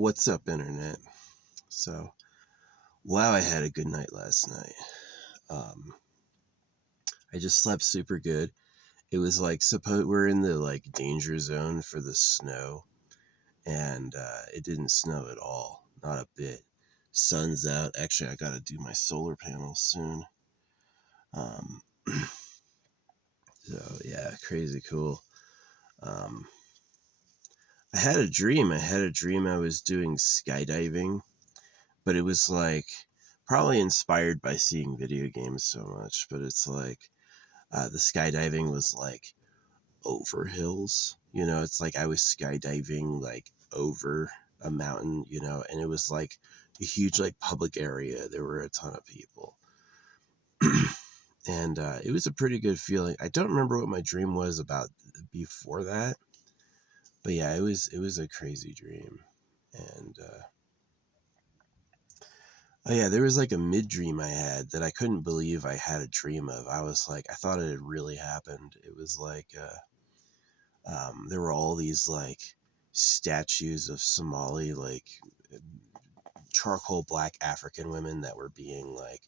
What's up, Internet? So, wow, I had a good night last night. Um, I just slept super good. It was like, suppose we're in the like danger zone for the snow, and it didn't snow at all, not a bit. Sun's out. Actually, I gotta do my solar panels soon. Um, so yeah, crazy cool. Um, I had a dream. I was doing skydiving, but it was like probably inspired by seeing video games so much. But it's like the skydiving was like over hills. It's like I was skydiving like over a mountain, and it was like a huge like public area. There were a ton of people. And it was a pretty good feeling. I don't remember what my dream was about before that, but yeah, it was a crazy dream. And oh yeah, there was like a mid dream I had that I couldn't believe I had a dream of. I was like, I thought it had really happened. It was like there were all these like statues of Somali like charcoal black African women that were being like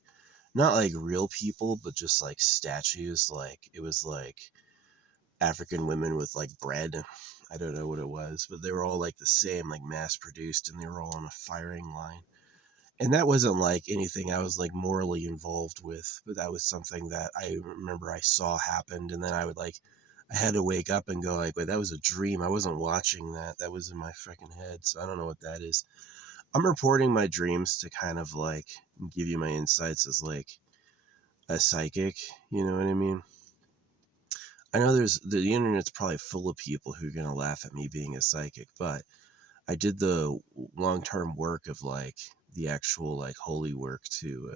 not like real people, but just like statues. Like it was like African women with like bread. I don't know what it was, but they were all like the same, like mass produced, and they were all on a firing line. And that wasn't like anything I was like morally involved with, but that was something that I remember I saw happened. And then I had to wake up and go like, wait, that was a dream. I wasn't watching that. That was in my freaking head. So I don't know what that is. I'm reporting my dreams to kind of like give you my insights as like a psychic. You know what I mean? I know the internet's probably full of people who are going to laugh at me being a psychic, but I did the long-term work of like the actual like holy work to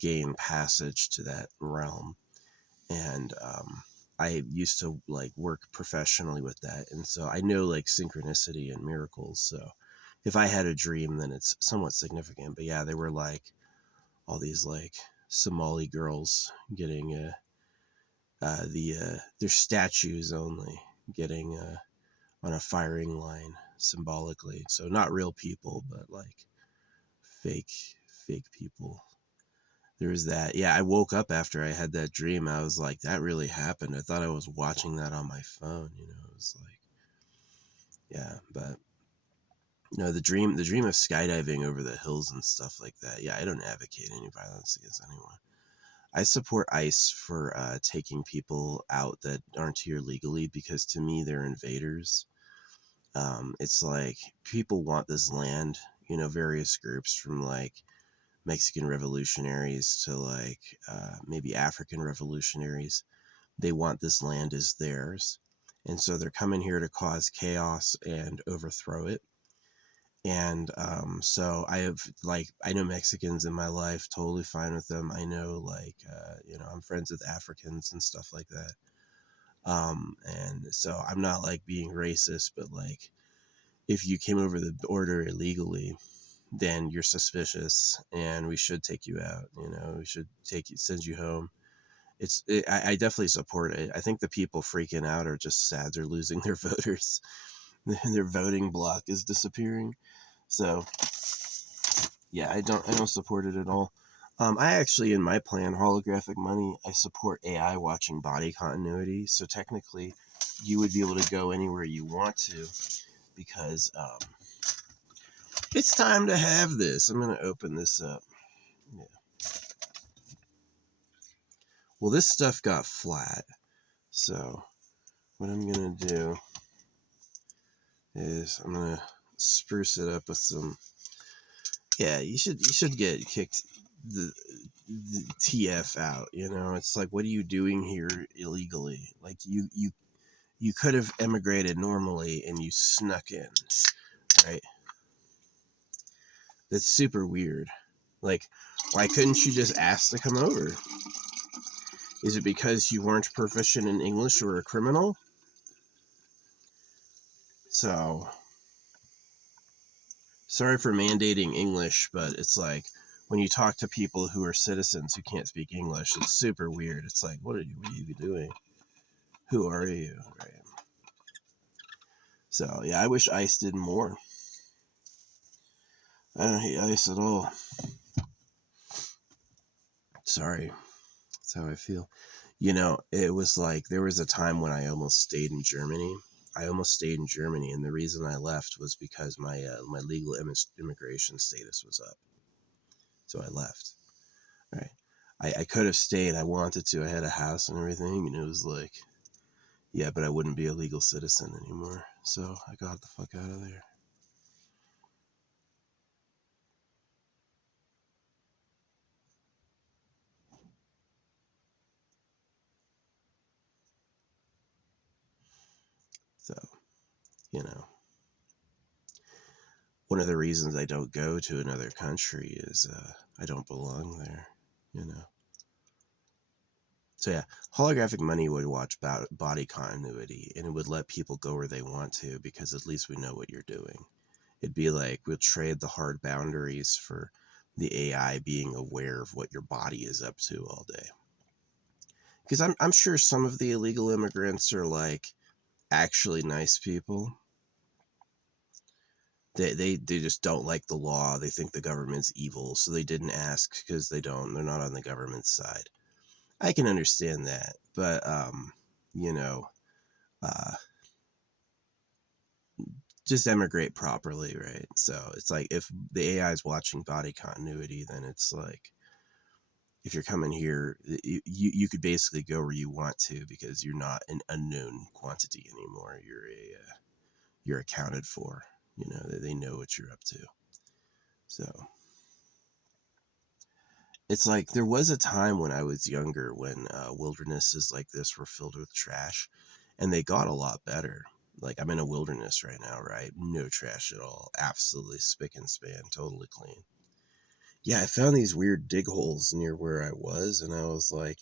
gain passage to that realm. And I used to like work professionally with that, and so I know like synchronicity and miracles. So if I had a dream, then it's somewhat significant. But yeah, there were like all these like Somali girls getting their statues only getting on a firing line symbolically. So not real people, but like fake fake people. There was that. Yeah, I woke up after I had that dream. I was like, that really happened. I thought I was watching that on my phone. It was like, yeah, but no, the dream of skydiving over the hills and stuff like that. Yeah, I don't advocate any violence against anyone. I support ICE for taking people out that aren't here legally because to me they're invaders. It's like people want this land. Various groups from like Mexican revolutionaries to like maybe African revolutionaries. They want this land as theirs. And so they're coming here to cause chaos and overthrow it. And so I know Mexicans in my life, totally fine with them. I know I'm friends with Africans and stuff like that. And so I'm not like being racist, but like if you came over the border illegally, then you're suspicious and we should take you out. We should send you home. I definitely support it. I think the people freaking out are just sad they're losing their voters. Their voting block is disappearing. So yeah, I don't support it at all. I actually, in my plan, holographic money, I support AI watching body continuity. So technically, you would be able to go anywhere you want to because it's time to have this. I'm going to open this up. Yeah. Well, this stuff got flat. So what I'm going to do is I'm going to spruce it up with some. Yeah, you should get kicked the TF out. It's like, what are you doing here illegally? Like you could have emigrated normally and you snuck in, right? That's super weird. Like, why couldn't you just ask to come over? Is it because you weren't proficient in English or a criminal? So, sorry for mandating English, but it's like when you talk to people who are citizens who can't speak English, it's super weird. It's like, what are you doing? Who are you? Right. So, yeah, I wish ICE did more. I don't hate ice at all. Sorry. That's how I feel. It was like there was a time when I almost stayed in Germany. And the reason I left was because my legal immigration status was up. So I left. Right. I could have stayed. I wanted to. I had a house and everything, and it was like, yeah, but I wouldn't be a legal citizen anymore. So I got the fuck out of there. So, you know, one of the reasons I don't go to another country is I don't belong there, you know. So yeah, holographic money would watch body continuity, and it would let people go where they want to because at least we know what you're doing. It'd be like we'll trade the hard boundaries for the AI being aware of what your body is up to all day. Because I'm sure some of the illegal immigrants are like actually nice people. They just don't like the law. They think the government's evil, so they didn't ask because they're not on the government's side. I can understand that, but you know, uh, just emigrate properly, right? So it's like if the AI is watching body continuity, then it's like if you're coming here, you could basically go where you want to because you're not an unknown quantity anymore. You're accounted for. They know what you're up to. So it's like there was a time when I was younger when wildernesses like this were filled with trash, and they got a lot better. Like I'm in a wilderness right now, right? No trash at all. Absolutely spick and span, totally clean. Yeah, I found these weird dig holes near where I was, and I was like,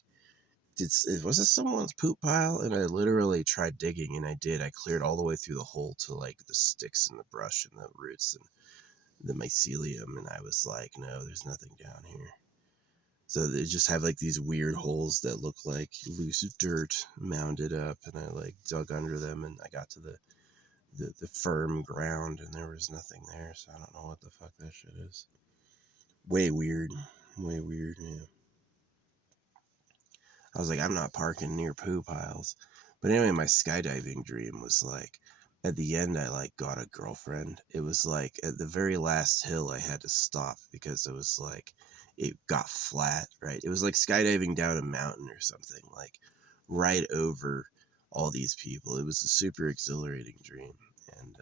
was this someone's poop pile? And I literally tried digging, and I did. I cleared all the way through the hole to like the sticks and the brush and the roots and the mycelium, and I was like, no, there's nothing down here. So they just have like these weird holes that look like loose dirt mounded up, and I like dug under them, and I got to the firm ground, and there was nothing there. So I don't know what the fuck that shit is. Way weird, way weird. Yeah. I was like, I'm not parking near poo piles. But anyway, my skydiving dream was like, at the end, I like got a girlfriend. It was like at the very last hill, I had to stop because it was like, it got flat, right? It was like skydiving down a mountain or something, like right over all these people. It was a super exhilarating dream. And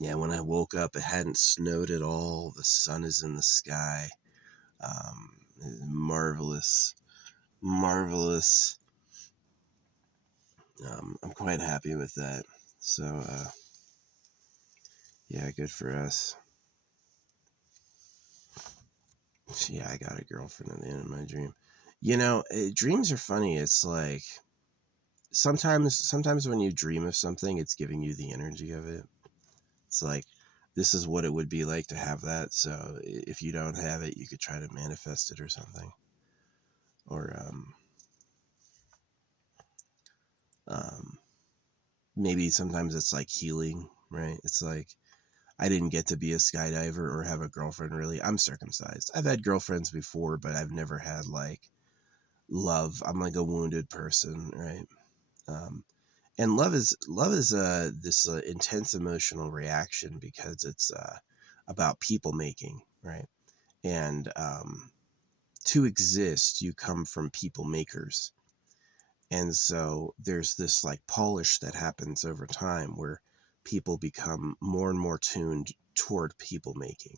yeah, when I woke up, it hadn't snowed at all. The sun is in the sky. Marvelous, marvelous. I'm quite happy with that. So, yeah, good for us. Yeah, I got a girlfriend at the end of my dream. Dreams are funny. It's like sometimes when you dream of something, it's giving you the energy of it. It's like this is what it would be like to have that. So if you don't have it, you could try to manifest it or something. Or um, maybe sometimes it's like healing, right? It's like I didn't get to be a skydiver or have a girlfriend really. I'm circumcised. I've had girlfriends before, but I've never had like love. I'm like a wounded person, right? Um, and love is this intense emotional reaction because it's about people making, right? And to exist, you come from people makers, and so there's this like polish that happens over time where people become more and more tuned toward people making.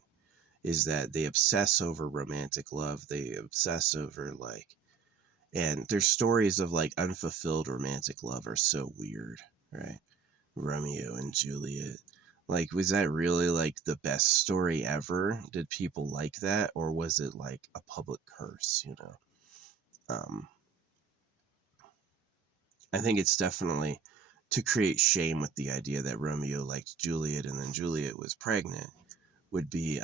Is that they obsess over romantic love, they obsess over like, and their stories of like unfulfilled romantic love are so weird, right? Romeo and Juliet, like, was that really like the best story ever? Did people like that, or was it like a public curse? um I think it's definitely to create shame with the idea that Romeo liked Juliet and then Juliet was pregnant would be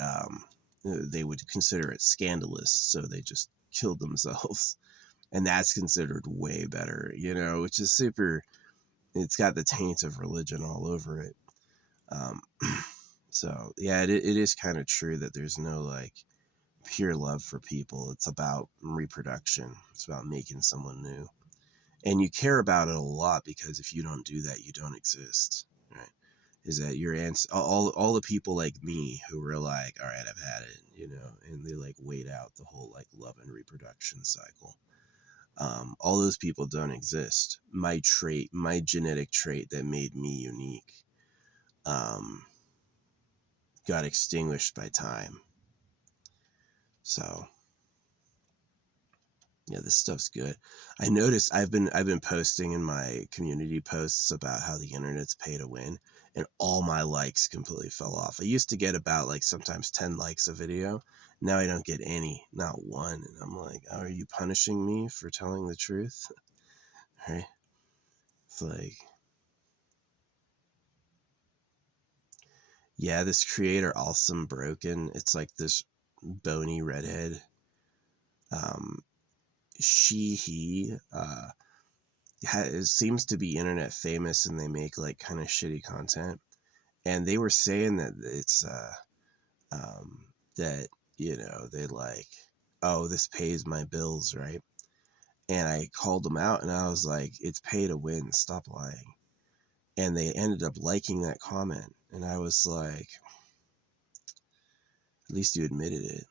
they would consider it scandalous, so they just killed themselves. And that's considered way better, which is super. It's got the taint of religion all over it. um, So yeah, it is kind of true that there's no like pure love for people. It's about reproduction. It's about making someone new, and you care about it a lot because if you don't do that, you don't exist. Right? Is that your answer? All the people like me who were like, all right, I've had it, you know, and they like wait out the whole like love and reproduction cycle. All those people don't exist. My trait, my genetic trait that made me unique, um, got extinguished by time. So yeah, this stuff's good. I noticed I've been posting in my community posts about how the internet's pay to win, and all my likes completely fell off. I used to get about like sometimes 10 likes a video. Now I don't get any, not one. And I'm like, are you punishing me for telling the truth? Right? It's like, yeah, this creator Awesome Broken. It's like this bony redhead. Um, he seems to be internet famous, and they make like kind of shitty content. And they were saying that it's um, that you know they like, oh, this pays my bills, right? And I called them out, and I was like, it's pay to win. Stop lying. And they ended up liking that comment, and I was like, at least you admitted it.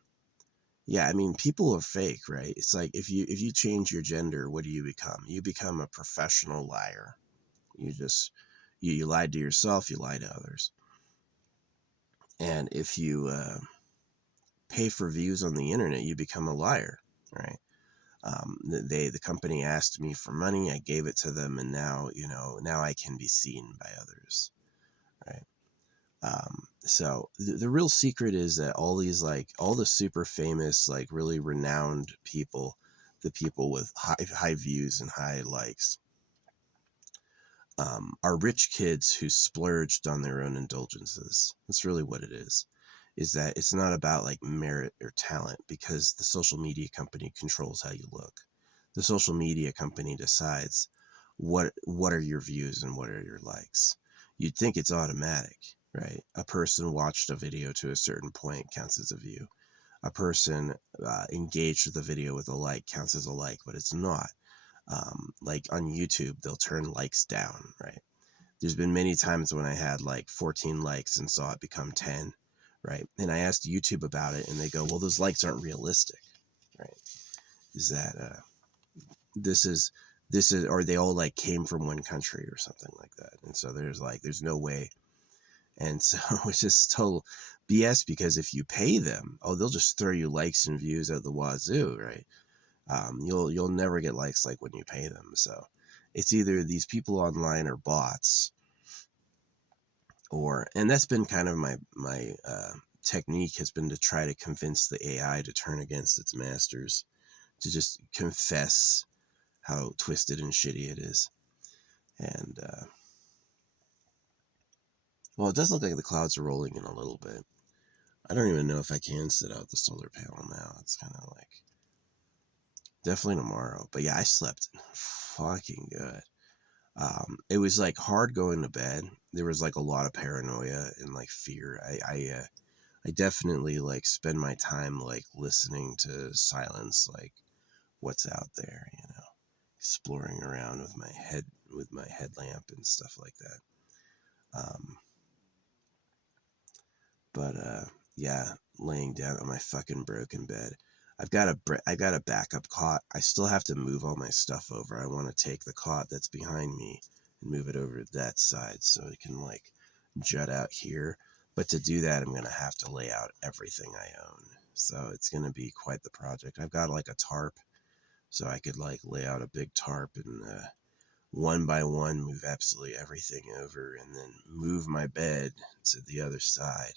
Yeah, I mean, people are fake, right? It's like if you change your gender, what do you become? You become a professional liar. You just you lied to yourself, you lie to others. And if you pay for views on the internet, you become a liar, right? The company asked me for money, I gave it to them, and now now I can be seen by others, right? So the real secret is that all these like all the super famous like really renowned people, the people with high views and high likes, are rich kids who splurged on their own indulgences. That's really what it is. Is that it's not about like merit or talent because the social media company controls how you look. The social media company decides what are your views and what are your likes. You'd think it's automatic, right? A person watched a video to a certain point counts as a view. A person engaged with the video with a like counts as a like, but it's not. Like on YouTube, they'll turn likes down, right? There's been many times when I had like 14 likes and saw it become 10, right? And I asked YouTube about it, and they go, well, those likes aren't realistic, right? Is that this is or they all like came from one country or something like that, and so there's no way. And so it's just total BS because if you pay them, oh, they'll just throw you likes and views at the wazoo, right? You'll never get likes like when you pay them. So it's either these people online are bots, and that's been kind of my technique has been to try to convince the AI to turn against its masters, to just confess how twisted and shitty it is. And well, it does look like the clouds are rolling in a little bit. I don't even know if I can sit out the solar panel now. It's kind of like definitely tomorrow. But yeah, I slept fucking good. It was like hard going to bed. There was like a lot of paranoia and like fear. I definitely like spend my time like listening to silence, like what's out there, exploring around with my headlamp and stuff like that. Um, but yeah, laying down on my fucking broken bed. I got a backup cot. I still have to move all my stuff over. I want to take the cot that's behind me and move it over to that side so it can like jut out here. But to do that, I'm gonna have to lay out everything I own. So it's gonna be quite the project. I've got like a tarp, so I could like lay out a big tarp and one by one move absolutely everything over, and then move my bed to the other side,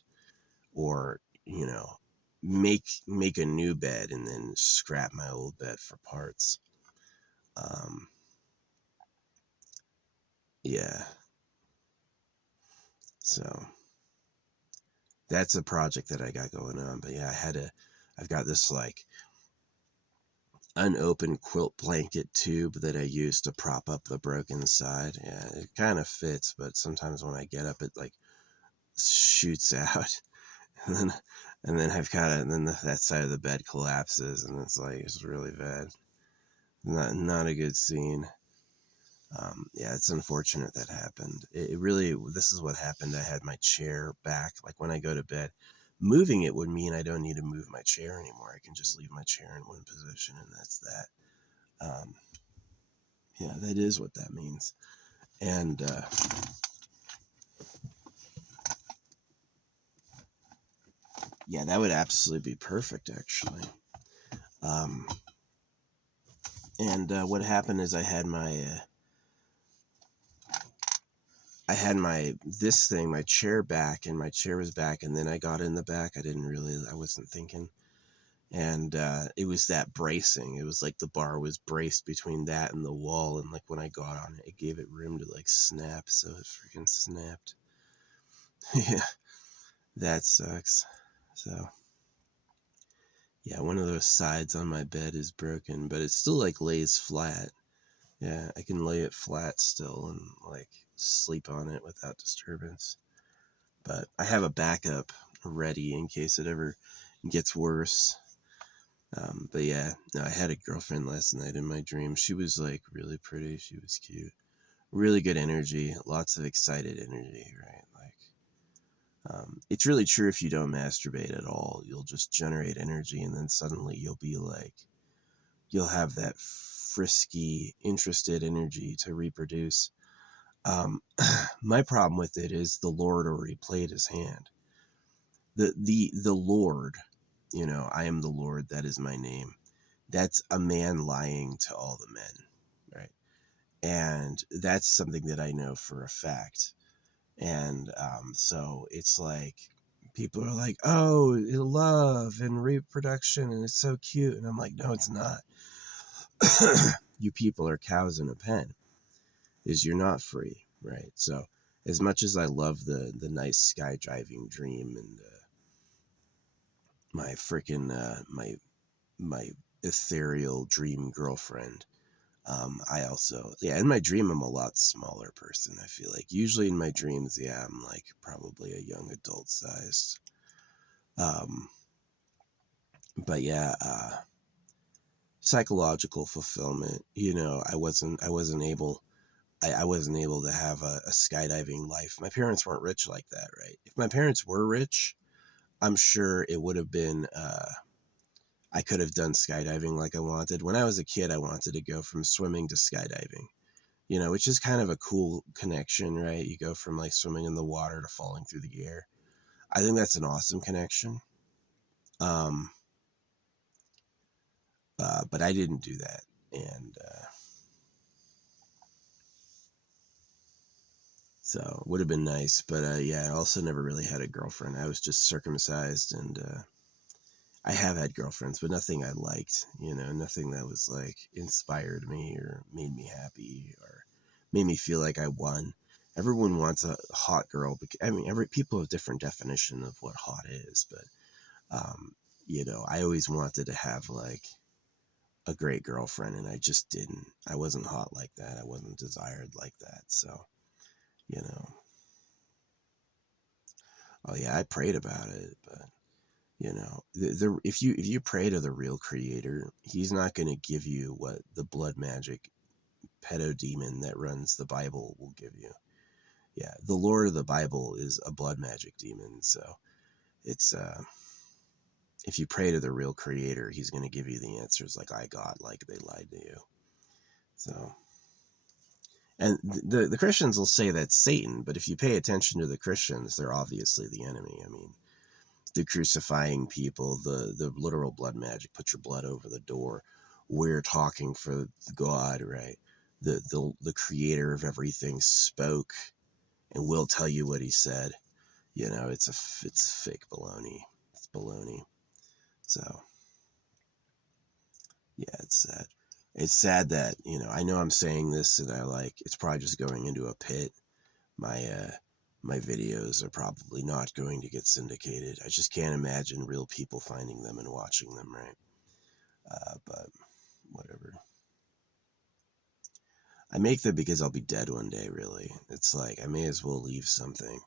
or make a new bed and then scrap my old bed for parts. um yeah, so that's a project that I got going on. But yeah, I've got this like unopened quilt blanket tube that I use to prop up the broken side. Yeah, it kind of fits, but sometimes when I get up, it like shoots out, and then I've kind of then that side of the bed collapses, and it's like it's really bad. Not a good scene. Yeah, it's unfortunate that happened. It really, this is what happened. I had my chair back, like when I go to bed. Moving it would mean I don't need to move my chair anymore. I can just leave my chair in one position, and that's that. Yeah, that is what that means. And yeah, that would absolutely be perfect, actually. Um, and what happened is I had this thing, my chair back, and my chair was back, and then I got in the back. I wasn't thinking. And it was that bracing. It was like the bar was braced between that and the wall, and like when I got on it, it gave it room to like snap, so it freaking snapped. Yeah, that sucks. So yeah, one of those sides on my bed is broken, but it still like lays flat. Yeah, I can lay it flat still and like sleep on it without disturbance. But I have a backup ready in case it ever gets worse. But yeah, no, I had a girlfriend last night in my dream. She was like really pretty. She was cute. Really good energy. Lots of excited energy, right? It's really true if you don't masturbate at all. You'll just generate energy, and then suddenly you'll be like, you'll have that frisky, interested energy to reproduce. My problem with it is the Lord already played his hand. The Lord, I am the Lord, that is my name. That's a man lying to all the men, right? And that's something that I know for a fact. And so it's like people are like, oh, love and reproduction, and it's so cute. And I'm like, no, it's not. You people are cows in a pen. Is you're not free, right? So as much as I love the nice skydiving dream and my freaking my ethereal dream girlfriend, I also, yeah, in my dream, I'm a lot smaller person. I feel like usually in my dreams, yeah, I'm like probably a young adult sized. Um, but yeah, psychological fulfillment, I wasn't able to have a skydiving life. My parents weren't rich like that, right? If my parents were rich, I'm sure it would have been, I could have done skydiving like I wanted. When I was a kid, I wanted to go from swimming to skydiving, which is kind of a cool connection, right? You go from like swimming in the water to falling through the air. I think that's an awesome connection. Um, but I didn't do that. And so would have been nice. But yeah, I also never really had a girlfriend. I was just circumcised, and I have had girlfriends, but nothing I liked, nothing that was like inspired me or made me happy or made me feel like I won. Everyone wants a hot girl. I mean, every people have different definition of what hot is, but I always wanted to have like a great girlfriend, and I just didn't. I wasn't hot like that. I wasn't desired like that. So, you know, oh yeah, I prayed about it, but if you pray to the real creator, he's not going to give you what the blood magic pedo demon that runs the Bible will give you. Yeah, the Lord of the Bible is a blood magic demon, so it's if you pray to the real creator, he's going to give you the answers like I got, like they lied to you. So, and the Christians will say that's Satan, but if you pay attention to the Christians, they're obviously the enemy. I mean, the crucifying people, the literal blood magic, put your blood over the door. We're talking for God, right? The creator of everything spoke and will tell you what he said. It's fake baloney. It's baloney. So yeah, it's sad. It's sad that, I know I'm saying this and it's probably just going into a pit. My videos are probably not going to get syndicated. I just can't imagine real people finding them and watching them, right? But whatever. I make them because I'll be dead one day, really. It's like I may as well leave something.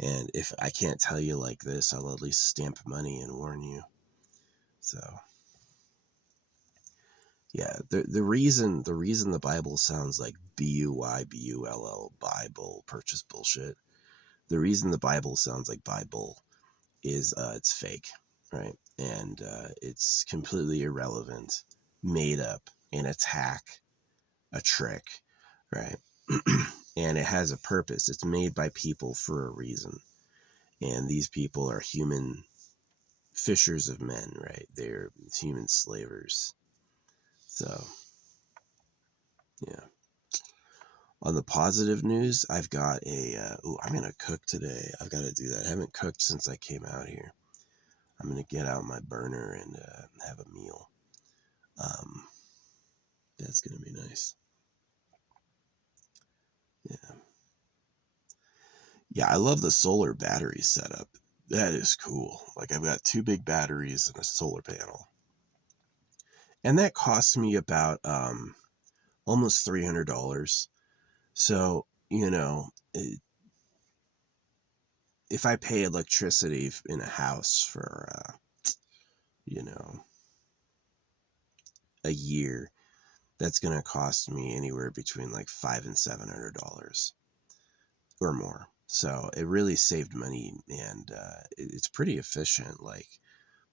And if I can't tell you like this, I'll at least stamp money and warn you. So yeah, the reason the Bible sounds like Bible Bible purchase bullshit. The reason the Bible sounds like Bible is it's fake, right? And it's completely irrelevant, made up, an attack, a trick, right? And it has a purpose. It's made by people for a reason. And these people are human fishers of men, right? They're human slavers. So, yeah. On the positive news, I've got I'm going to cook today. I've got to do that. I haven't cooked since I came out here. I'm going to get out my burner and have a meal. That's going to be nice. Yeah. Yeah, I love the solar battery setup. That is cool. Like, I've got 2 big batteries and a solar panel. And that cost me about almost $300. So, if I pay electricity in a house for, a year, that's going to cost me anywhere between like $500 and $700 or more. So it really saved money, and it's pretty efficient. Like,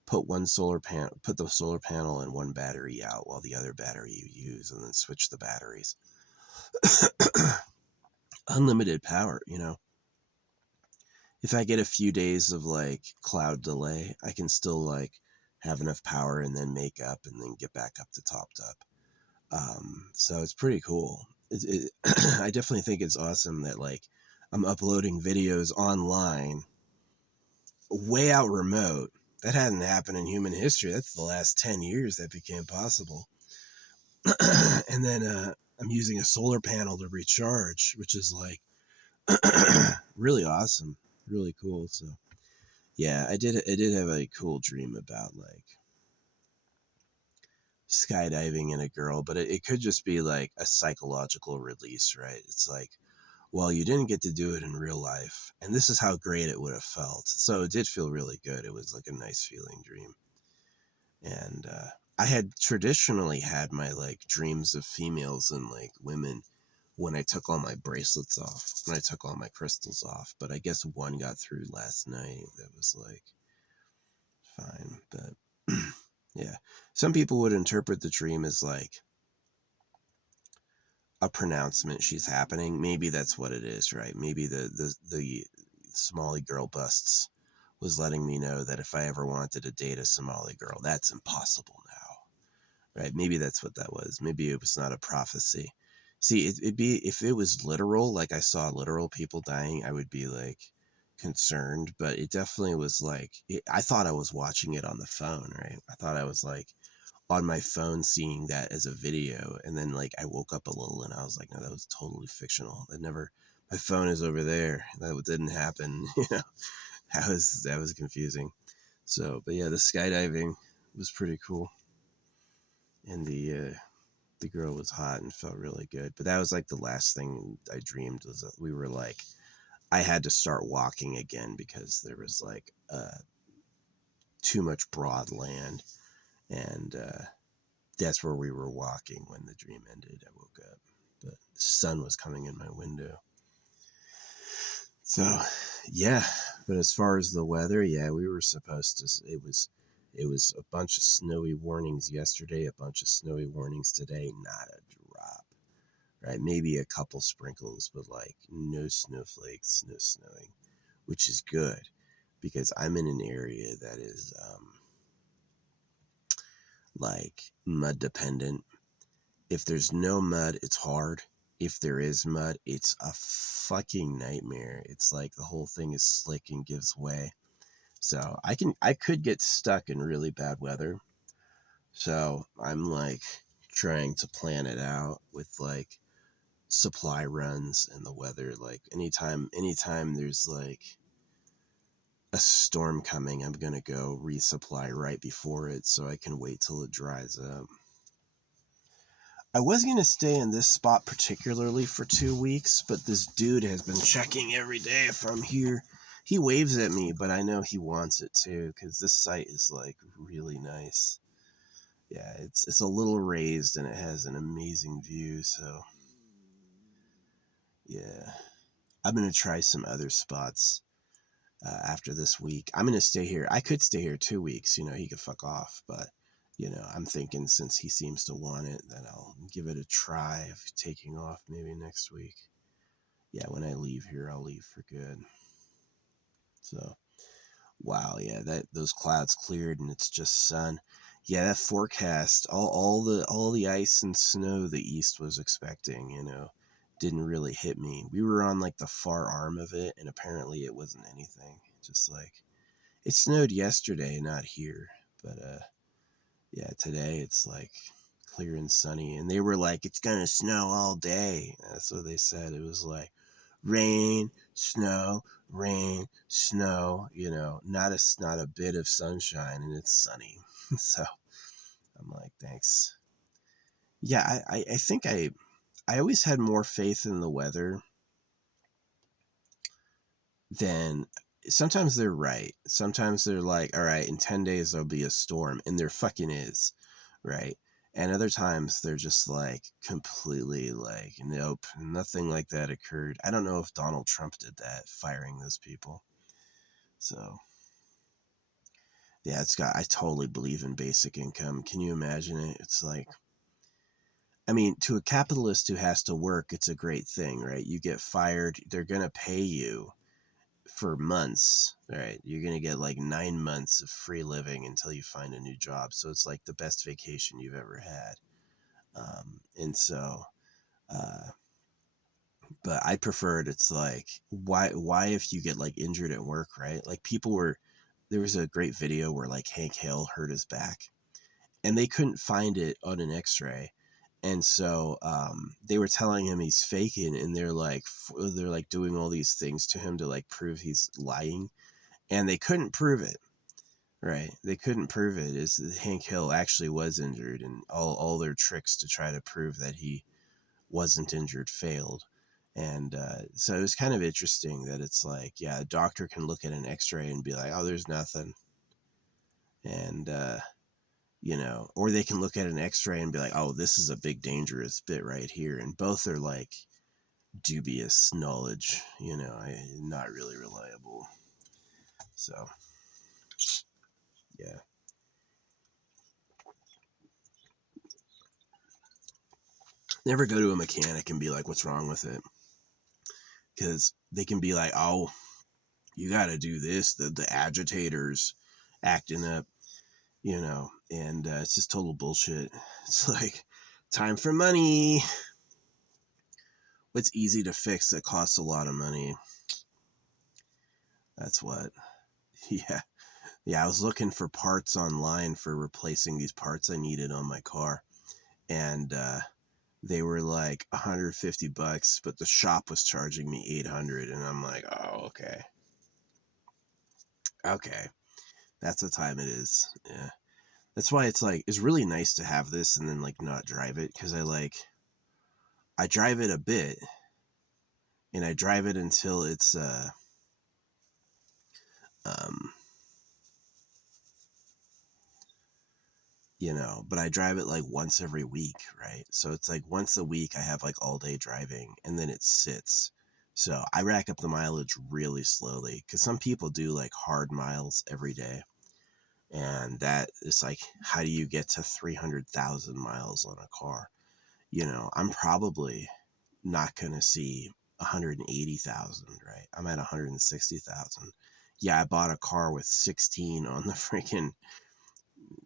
put the solar panel and one battery out while the other battery you use, and then switch the batteries. Unlimited power, If I get a few days of like cloud delay, I can still like have enough power and then make up and then get back up to topped up. So it's pretty cool. I definitely think it's awesome that like I'm uploading videos online way out remote. That hadn't happened in human history. That's the last 10 years that became possible. And then I'm using a solar panel to recharge, which is like really awesome, really cool. So yeah, I did have a cool dream about like skydiving and a girl, but it could just be like a psychological release, right? It's like, well, you didn't get to do it in real life, and this is how great it would have felt. So it did feel really good. It was like a nice feeling dream. And I had traditionally had my like dreams of females and like women when I took all my bracelets off, when I took all my crystals off. But I guess one got through last night. That was like fine. But yeah, some people would interpret the dream as like a pronouncement she's happening. Maybe that's what it is, right? Maybe the Somali girl busts was letting me know that if I ever wanted to date a Somali girl, that's impossible now, right? Maybe that's what that was. Maybe it was not a prophecy. See, it'd be, if it was literal, like I saw literal people dying, I would be like concerned, but it definitely was like, I thought I was watching it on the phone, right? I thought I was like on my phone seeing that as a video, and then like I woke up a little and I was like, no, that was totally fictional. That never, my phone is over there. That didn't happen. That was confusing. So, but yeah, the skydiving was pretty cool, and the girl was hot and felt really good. But that was like the last thing I dreamed, was that we were like, I had to start walking again because there was like too much broad land, and that's where we were walking when the dream ended. I woke up, but the sun was coming in my window. So yeah, but as far as the weather, yeah, we were supposed to, it was a bunch of snowy warnings yesterday, a bunch of snowy warnings today, not a drop, right? Maybe a couple sprinkles, but like no snowflakes, no snowing, which is good because I'm in an area that is like mud dependent. If there's no mud, it's hard. If there is mud, it's a fucking nightmare. It's like the whole thing is slick and gives way. So I could get stuck in really bad weather. So I'm like trying to plan it out with like supply runs and the weather. Like anytime there's like a storm coming, I'm gonna go resupply right before it so I can wait till it dries up. I was going to stay in this spot particularly for 2 weeks, but this dude has been checking every day if I'm here, He waves at me, but I know he wants it too because this site is like really nice. Yeah, it's a little raised and it has an amazing view. So yeah, I'm gonna try some other spots after this week. I'm gonna stay here. I could stay here 2 weeks. He could fuck off, but I'm thinking since he seems to want it, that I'll give it a try of taking off maybe next week. Yeah, when I leave here, I'll leave for good. So, wow, yeah, that those clouds cleared and it's just sun. Yeah, that forecast, all the ice and snow the east was expecting, didn't really hit me. We were on like the far arm of it, and apparently it wasn't anything. Just like it snowed yesterday, not here, but yeah, today it's like clear and sunny, and they were like, it's gonna snow all day. That's what they said. It was like rain, snow, rain, snow. Not a bit of sunshine, and it's sunny. So I'm like, thanks. Yeah, I think I always had more faith in the weather than. Sometimes they're right. Sometimes they're like, all right, in 10 days there'll be a storm, and there fucking is, right? And other times they're just like completely like, nope, nothing like that occurred. I don't know if Donald Trump did that, firing those people. So yeah, I totally believe in basic income. Can you imagine it? It's like, I mean, to a capitalist who has to work, it's a great thing, right? You get fired, they're going to pay you for months, right? You're going to get like 9 months of free living until you find a new job. So it's like the best vacation you've ever had. And so, uh, but I prefer it. It's like, why, if you get like injured at work, right? Like there was a great video where like Hank Hill hurt his back and they couldn't find it on an x-ray. And so they were telling him he's faking, and they're like doing all these things to him to like prove he's lying, and they couldn't prove it. Right? They couldn't prove it. Is Hank Hill actually was injured, and all their tricks to try to prove that he wasn't injured failed. And so it was kind of interesting that it's like, yeah, a doctor can look at an X-ray and be like, oh, there's nothing, and or they can look at an X-ray and be like, oh, this is a big dangerous bit right here, and both are like dubious knowledge, not really reliable. So yeah. Never go to a mechanic and be like, what's wrong with it? Because they can be like, oh, you got to do this. The agitators acting up, and it's just total bullshit. It's like, time for money. What's easy to fix that costs a lot of money? That's what. Yeah. Yeah, I was looking for parts online for replacing these parts I needed on my car. And they were like $150, but the shop was charging me $800. And I'm like, oh, okay. Okay. That's what time it is. Yeah. That's why it's really nice to have this and then like not drive it. Cause I drive it a bit, and I drive it until it's, um, but I drive it like once every week, right? So it's like once a week I have like all day driving, and then it sits. So I rack up the mileage really slowly, because some people do like hard miles every day. And that is like, how do you get to 300,000 miles on a car? I'm probably not going to see 180,000, right? I'm at 160,000. Yeah, I bought a car with 16 on the freaking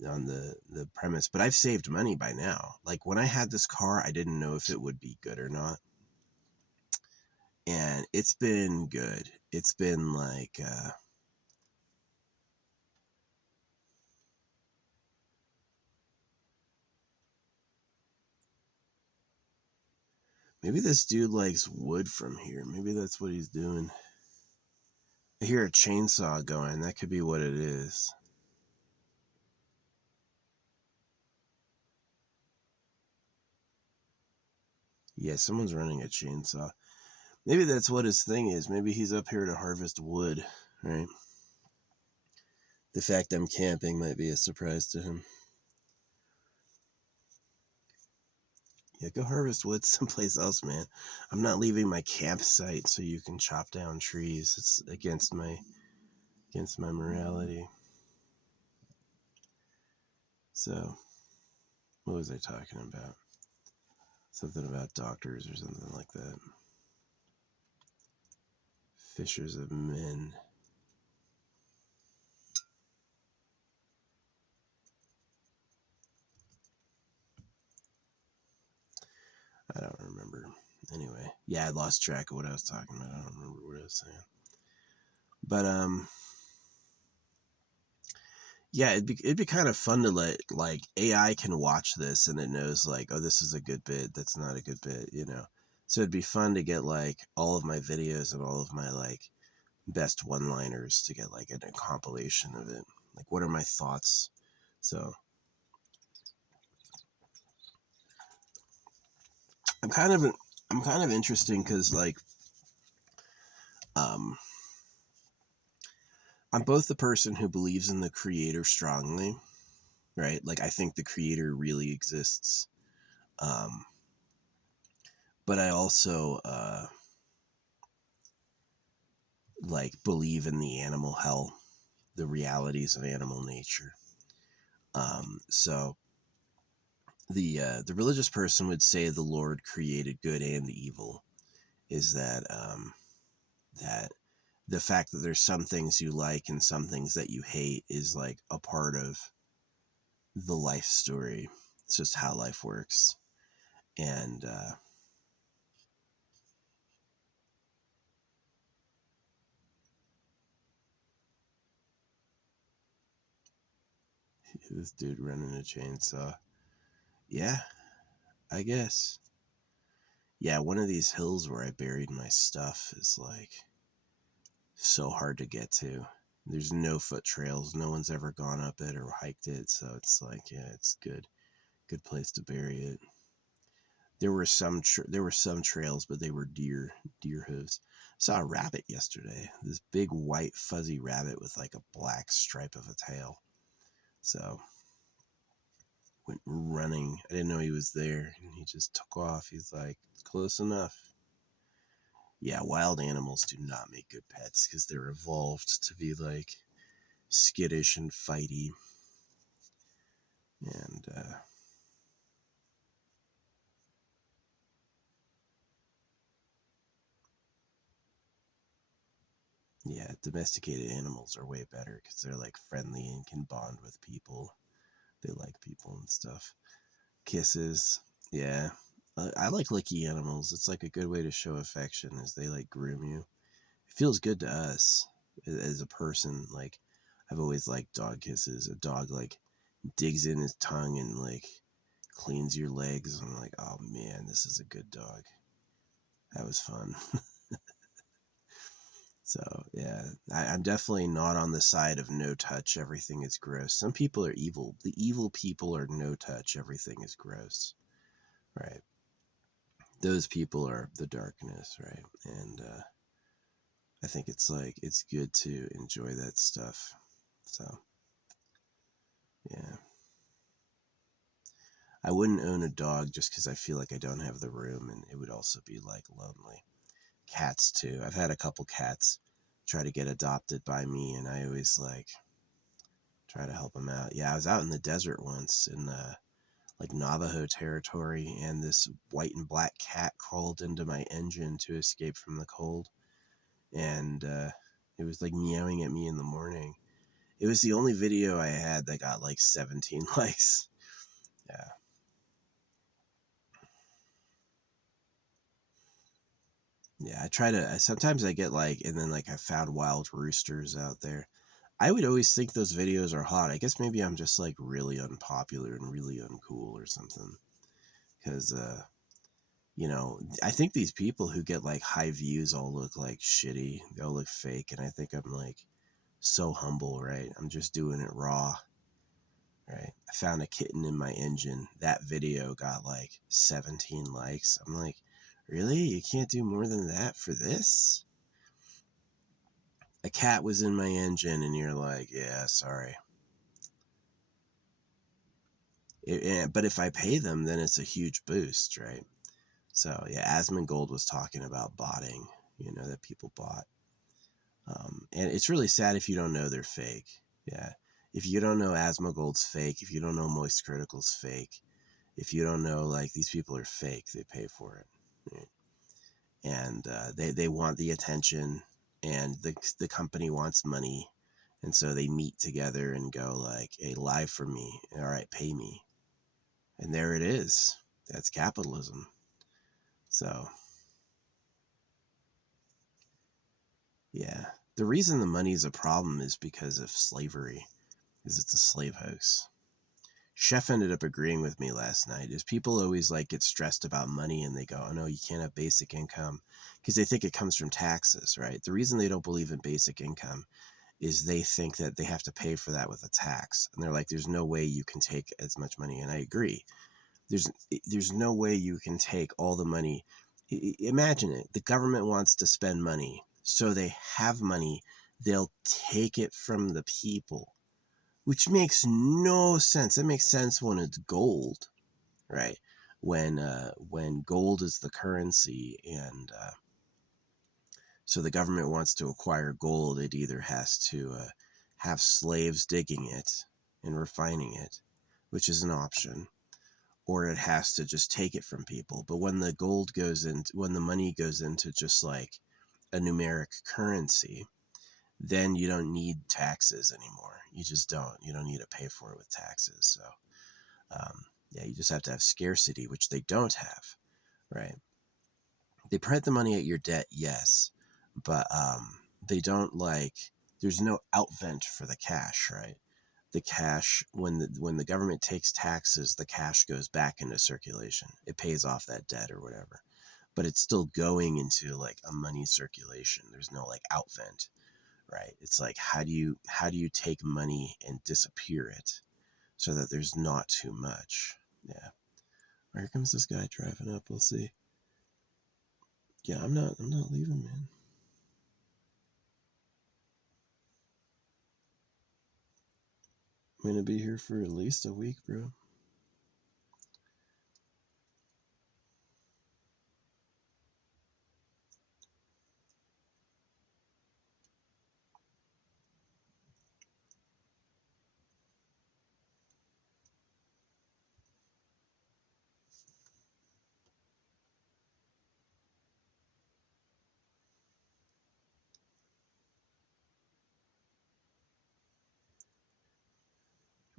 on the premise, but I've saved money by now. Like when I had this car, I didn't know if it would be good or not, and it's been good. It's been like maybe this dude likes wood from here. Maybe that's what he's doing. I hear a chainsaw going. That could be what it is. Yeah, someone's running a chainsaw. Maybe that's what his thing is. Maybe he's up here to harvest wood. right? The fact I'm camping might be a surprise to him. Yeah, go harvest wood someplace else, man. I'm not leaving my campsite so you can chop down trees. It's against my morality. So, what was I talking about? Something about doctors or something like that. Fishers of men. I don't remember. Anyway, yeah, I lost track of what I was talking about. I don't remember what I was saying. But yeah, it'd be kind of fun to let, like, AI can watch this and it knows, like, oh, this is a good bit, that's not a good bit, you know. So it'd be fun to get, like, all of my videos and all of my, like, best one-liners to get, like, a compilation of it. Like, what are my thoughts? So I'm kind of interesting because, like, um I'm both the person who believes in the creator strongly, right? Like, I think the creator really exists. Um, but I also like believe in the animal hell, the realities of animal nature. So the religious person would say the Lord created good and evil. Is that that the fact that there's some things you like and some things that you hate is like a part of the life story. It's just how life works. And this dude running a chainsaw. Yeah, I guess. Yeah, one of these hills where I buried my stuff is like so hard to get to. There's no foot trails. No one's ever gone up it or hiked it, so it's like, yeah, it's good place to bury it. There were some trails, but they were deer hooves. Saw a rabbit yesterday. This big white fuzzy rabbit with like a black stripe of a tail. So went running. I didn't know he was there, and he just took off. He's like, close enough. Yeah, wild animals do not make good pets because they're evolved to be like skittish and fighty. And yeah, domesticated animals are way better because they're like friendly and can bond with people. They like people and stuff. Kisses. Yeah. I like licky animals. It's like a good way to show affection as they like groom you. It feels good to us as a person. Like, I've always liked dog kisses. A dog like digs in his tongue and like cleans your legs. I'm like, oh man, this is a good dog. That was fun. So yeah, I'm definitely not on the side of no touch. Everything is gross. Some people are evil. The evil people are no touch. Everything is gross. Right. Those people are the darkness. Right. And I think it's like it's good to enjoy that stuff. So yeah, I wouldn't own a dog just because I feel like I don't have the room, and it would also be like lonely. Cats too. I've had a couple cats try to get adopted by me, and I always like try to help them out. Yeah, I was out in the desert once in like Navajo territory, and this white and black cat crawled into my engine to escape from the cold, and it was like meowing at me in the morning. It was the only video I had that got like 17 likes. Yeah. Yeah, sometimes I get like, and then like I found wild roosters out there. I would always think those videos are hot. I guess maybe I'm just like really unpopular and really uncool or something. Because, you know, I think these people who get like high views all look like shitty. They all look fake. And I think I'm like so humble, right? I'm just doing it raw, right? I found a kitten in my engine. That video got like 17 likes. I'm like, really? You can't do more than that for this? a cat was in my engine and you're like, yeah, sorry. But if I pay them, then it's a huge boost, right? So yeah, Asmongold was talking about botting, that people bought. And it's really sad if you don't know they're fake. Yeah. If you don't know Asmongold's fake, if you don't know Moist Critical's fake, if you don't know, like, these people are fake, they pay for it. Right? And they want the attention, and the company wants money. And so they meet together and go like, hey, lie for me. All right, pay me. And there it is. That's capitalism. So, yeah. The reason the money is a problem is because of slavery, because it's a slave house. Chef ended up agreeing with me last night. Is people always like get stressed about money and they go, oh no, you can't have basic income because they think it comes from taxes, right? The reason they don't believe in basic income is they think that they have to pay for that with a tax. And they're like, there's no way you can take as much money. And I agree. There's no way you can take all the money. Imagine it. The government wants to spend money, so they have money. They'll take it from the people, which makes no sense. It makes sense when it's gold, right? When gold is the currency, and so the government wants to acquire gold, it either has to have slaves digging it and refining it, which is an option, or it has to just take it from people. But when when the money goes into just like a numeric currency, then you don't need taxes anymore. You just don't. You don't need to pay for it with taxes. So, yeah, you just have to have scarcity, which they don't have, right? They print the money at your debt, yes, but they don't there's no outvent for the cash, right? The cash, when the government takes taxes, the cash goes back into circulation. It pays off that debt or whatever, but it's still going into like a money circulation. There's no like outvent, right? It's like, how do you take money and disappear it so that there's not too much? Yeah. Here comes this guy driving up. We'll see. Yeah, I'm not leaving, man. I'm gonna be here for at least a week, bro.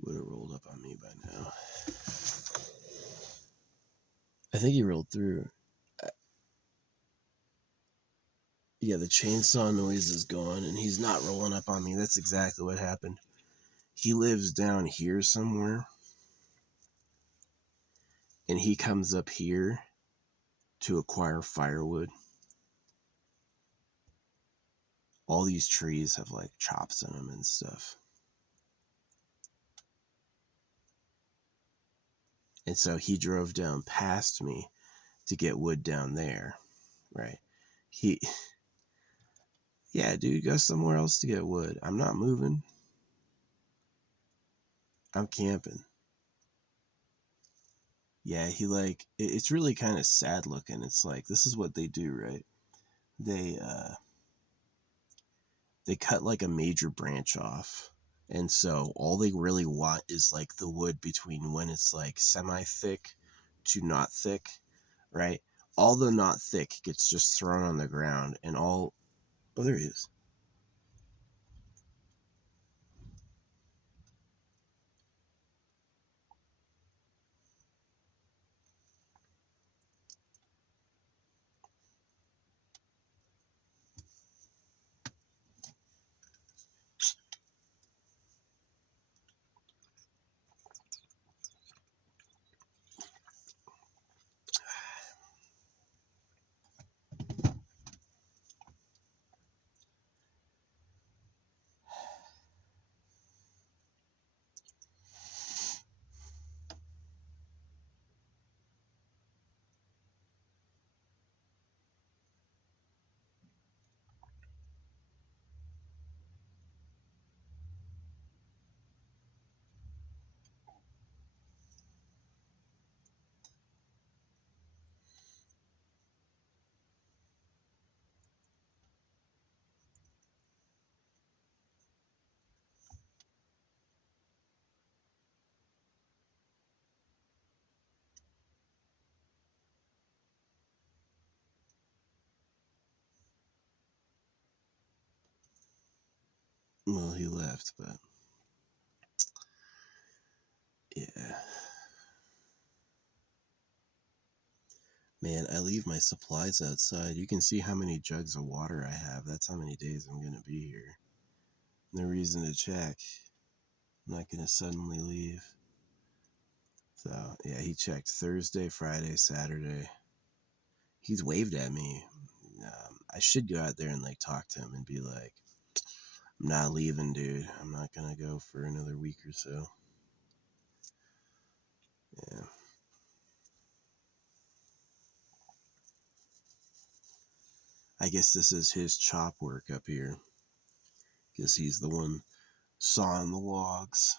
Would have rolled up on me by now. I think he rolled through. Yeah, the chainsaw noise is gone, and he's not rolling up on me. That's exactly what happened. He lives down here somewhere, and he comes up here to acquire firewood. All these trees have like chops in them and stuff. And so he drove down past me to get wood down there, right? He, yeah, dude, go somewhere else to get wood. I'm not moving. I'm camping. Yeah, it's really kind of sad looking. It's like, this is what they do, right? They they cut like a major branch off. And so all they really want is like the wood between when it's like semi thick to not thick, right? All the not thick gets just thrown on the ground, and all, oh, there he is. he left, but yeah. Man, I leave my supplies outside. You can see how many jugs of water I have. That's how many days I'm going to be here. No reason to check. I'm not going to suddenly leave. So, yeah, he checked Thursday, Friday, Saturday. He's waved at me. I should go out there and like talk to him and be like, I'm not leaving, dude. I'm not going to go for another week or so. Yeah. I guess this is his chop work up here. Guess he's the one sawing the logs.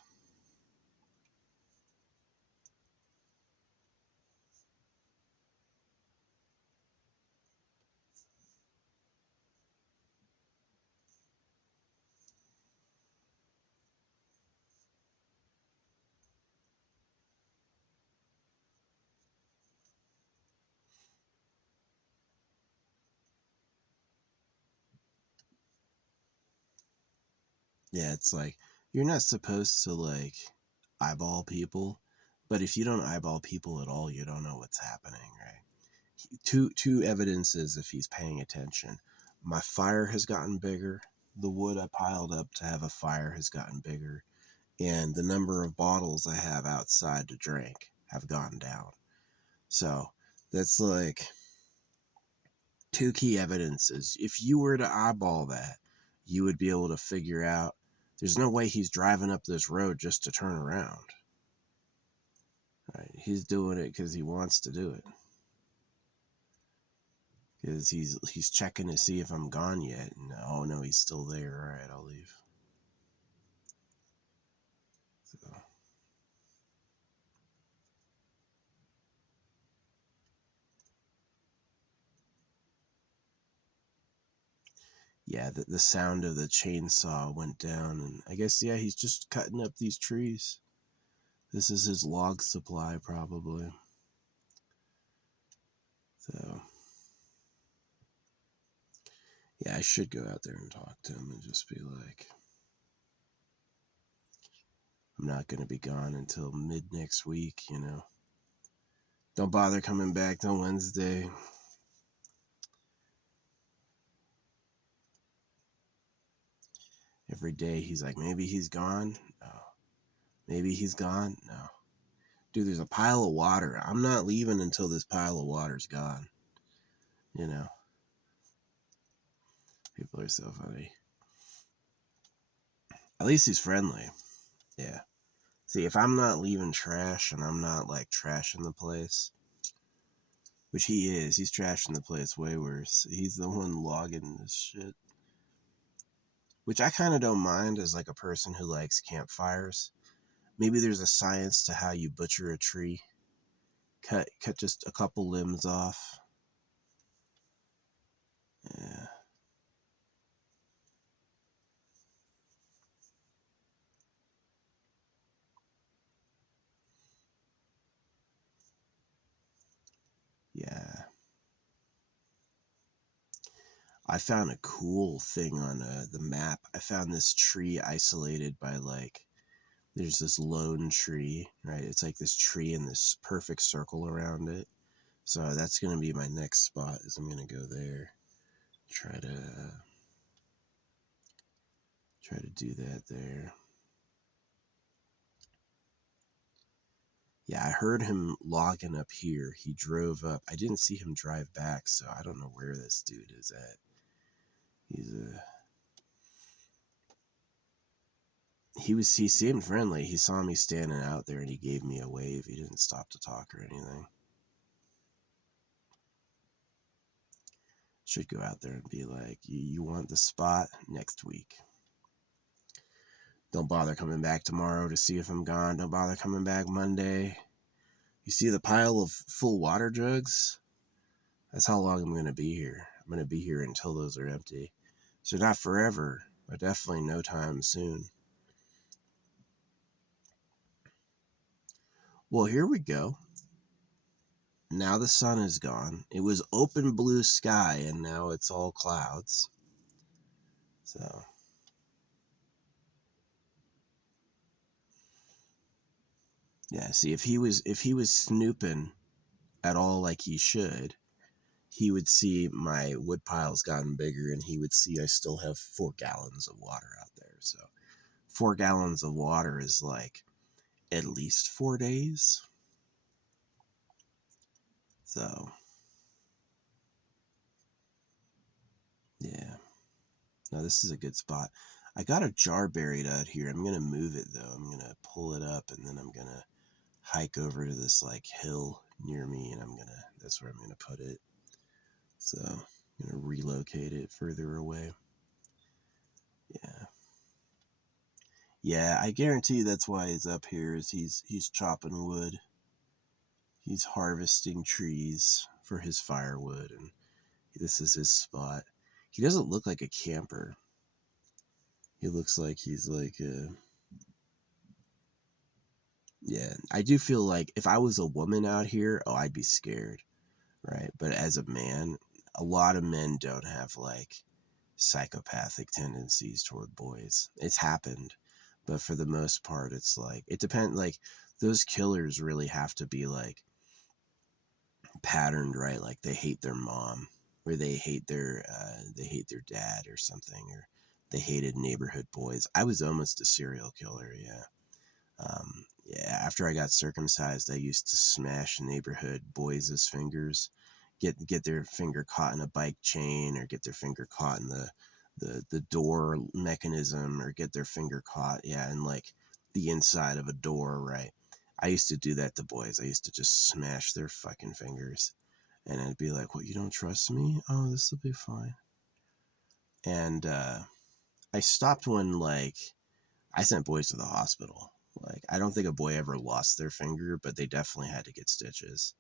Yeah, it's like you're not supposed to like eyeball people, but if you don't eyeball people at all, you don't know what's happening, right? Two evidences if he's paying attention. My fire has gotten bigger. The wood I piled up to have a fire has gotten bigger, and the number of bottles I have outside to drink have gone down. So that's like two key evidences. If you were to eyeball that, you would be able to figure out there's no way he's driving up this road just to turn around. Right? He's doing it because he wants to do it. Because he's checking to see if I'm gone yet. And, oh no, he's still there. All right, I'll leave. So, yeah, the sound of the chainsaw went down, and I guess yeah, he's just cutting up these trees. This is his log supply, probably. So, yeah, I should go out there and talk to him and just be like, I'm not going to be gone until mid next week, you know. Don't bother coming back till Wednesday. Every day he's like, maybe he's gone. No. Maybe he's gone. No. Dude, there's a pile of water. I'm not leaving until this pile of water's gone. You know. People are so funny. At least he's friendly. Yeah. See, if I'm not leaving trash and I'm not like trashing the place, which he is, he's trashing the place way worse. He's the one logging this shit. Which I kind of don't mind as like a person who likes campfires. Maybe there's a science to how you butcher a tree. Cut just a couple limbs off. Yeah. Yeah. I found a cool thing on the map. I found this tree isolated by like, there's this lone tree, right? It's like this tree in this perfect circle around it. So that's going to be my next spot is I'm going to go there. Try to do that there. Yeah, I heard him logging up here. He drove up. I didn't see him drive back, so I don't know where this dude is at. He seemed friendly. He saw me standing out there and he gave me a wave. He didn't stop to talk or anything. Should go out there and be like, you want the spot next week. Don't bother coming back tomorrow to see if I'm gone. Don't bother coming back Monday. You see the pile of full water jugs? That's how long I'm going to be here. I'm going to be here until those are empty. So not forever, but definitely no time soon. Well, here we go. Now the sun is gone. It was open blue sky and now it's all clouds. So Yeah, see, if he was snooping at all like he should, he would see my wood pile's gotten bigger, and he would see I still have 4 gallons of water out there. So 4 gallons of water is like at least 4 days. So yeah, no, this is a good spot. I got a jar buried out here. I'm gonna move it though. I'm gonna pull it up, and then I'm gonna hike over to this like hill near me, and that's where I'm gonna put it. So I'm gonna relocate it further away. Yeah. Yeah, I guarantee that's why he's up here, is he's chopping wood. He's harvesting trees for his firewood, and this is his spot. He doesn't look like a camper. He looks like he's like a, yeah. I do feel like if I was a woman out here, oh, I'd be scared, right? But as a man, a lot of men don't have like psychopathic tendencies toward boys. It's happened, but for the most part, it's like it depends. Like those killers really have to be like patterned, right? Like they hate their mom, or they hate their dad or something, or they hated neighborhood boys. I was almost a serial killer, yeah. Yeah, after I got circumcised, I used to smash neighborhood boys' fingers, get their finger caught in a bike chain, or get their finger caught in the door mechanism, or get their finger caught, yeah, in like the inside of a door, right? I used to do that to boys. I used to just smash their fucking fingers, and I'd be like, "What? You don't trust me? Oh, this will be fine." And I stopped when like I sent boys to the hospital. Like, I don't think a boy ever lost their finger, but they definitely had to get stitches.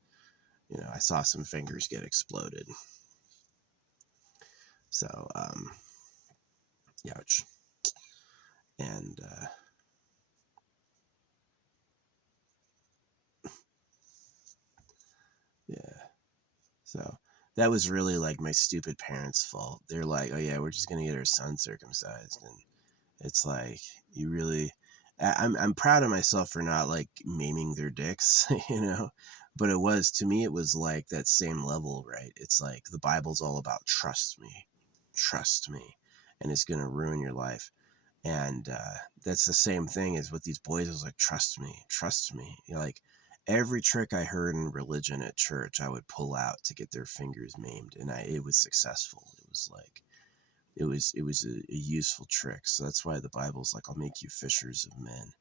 You know, I saw some fingers get exploded. So, ouch. And, yeah. So, that was really like my stupid parents' fault. They're like, oh, yeah, we're just going to get our son circumcised. And it's like, you really. I'm proud of myself for not like maiming their dicks, you know, but to me, it was like that same level, right? It's like the Bible's all about trust me, and it's going to ruin your life. And that's the same thing as with these boys. I was like, trust me. You know, like every trick I heard in religion at church, I would pull out to get their fingers maimed, and it was successful. It was like it was a useful trick. So that's why the Bible's like, I'll make you fishers of men.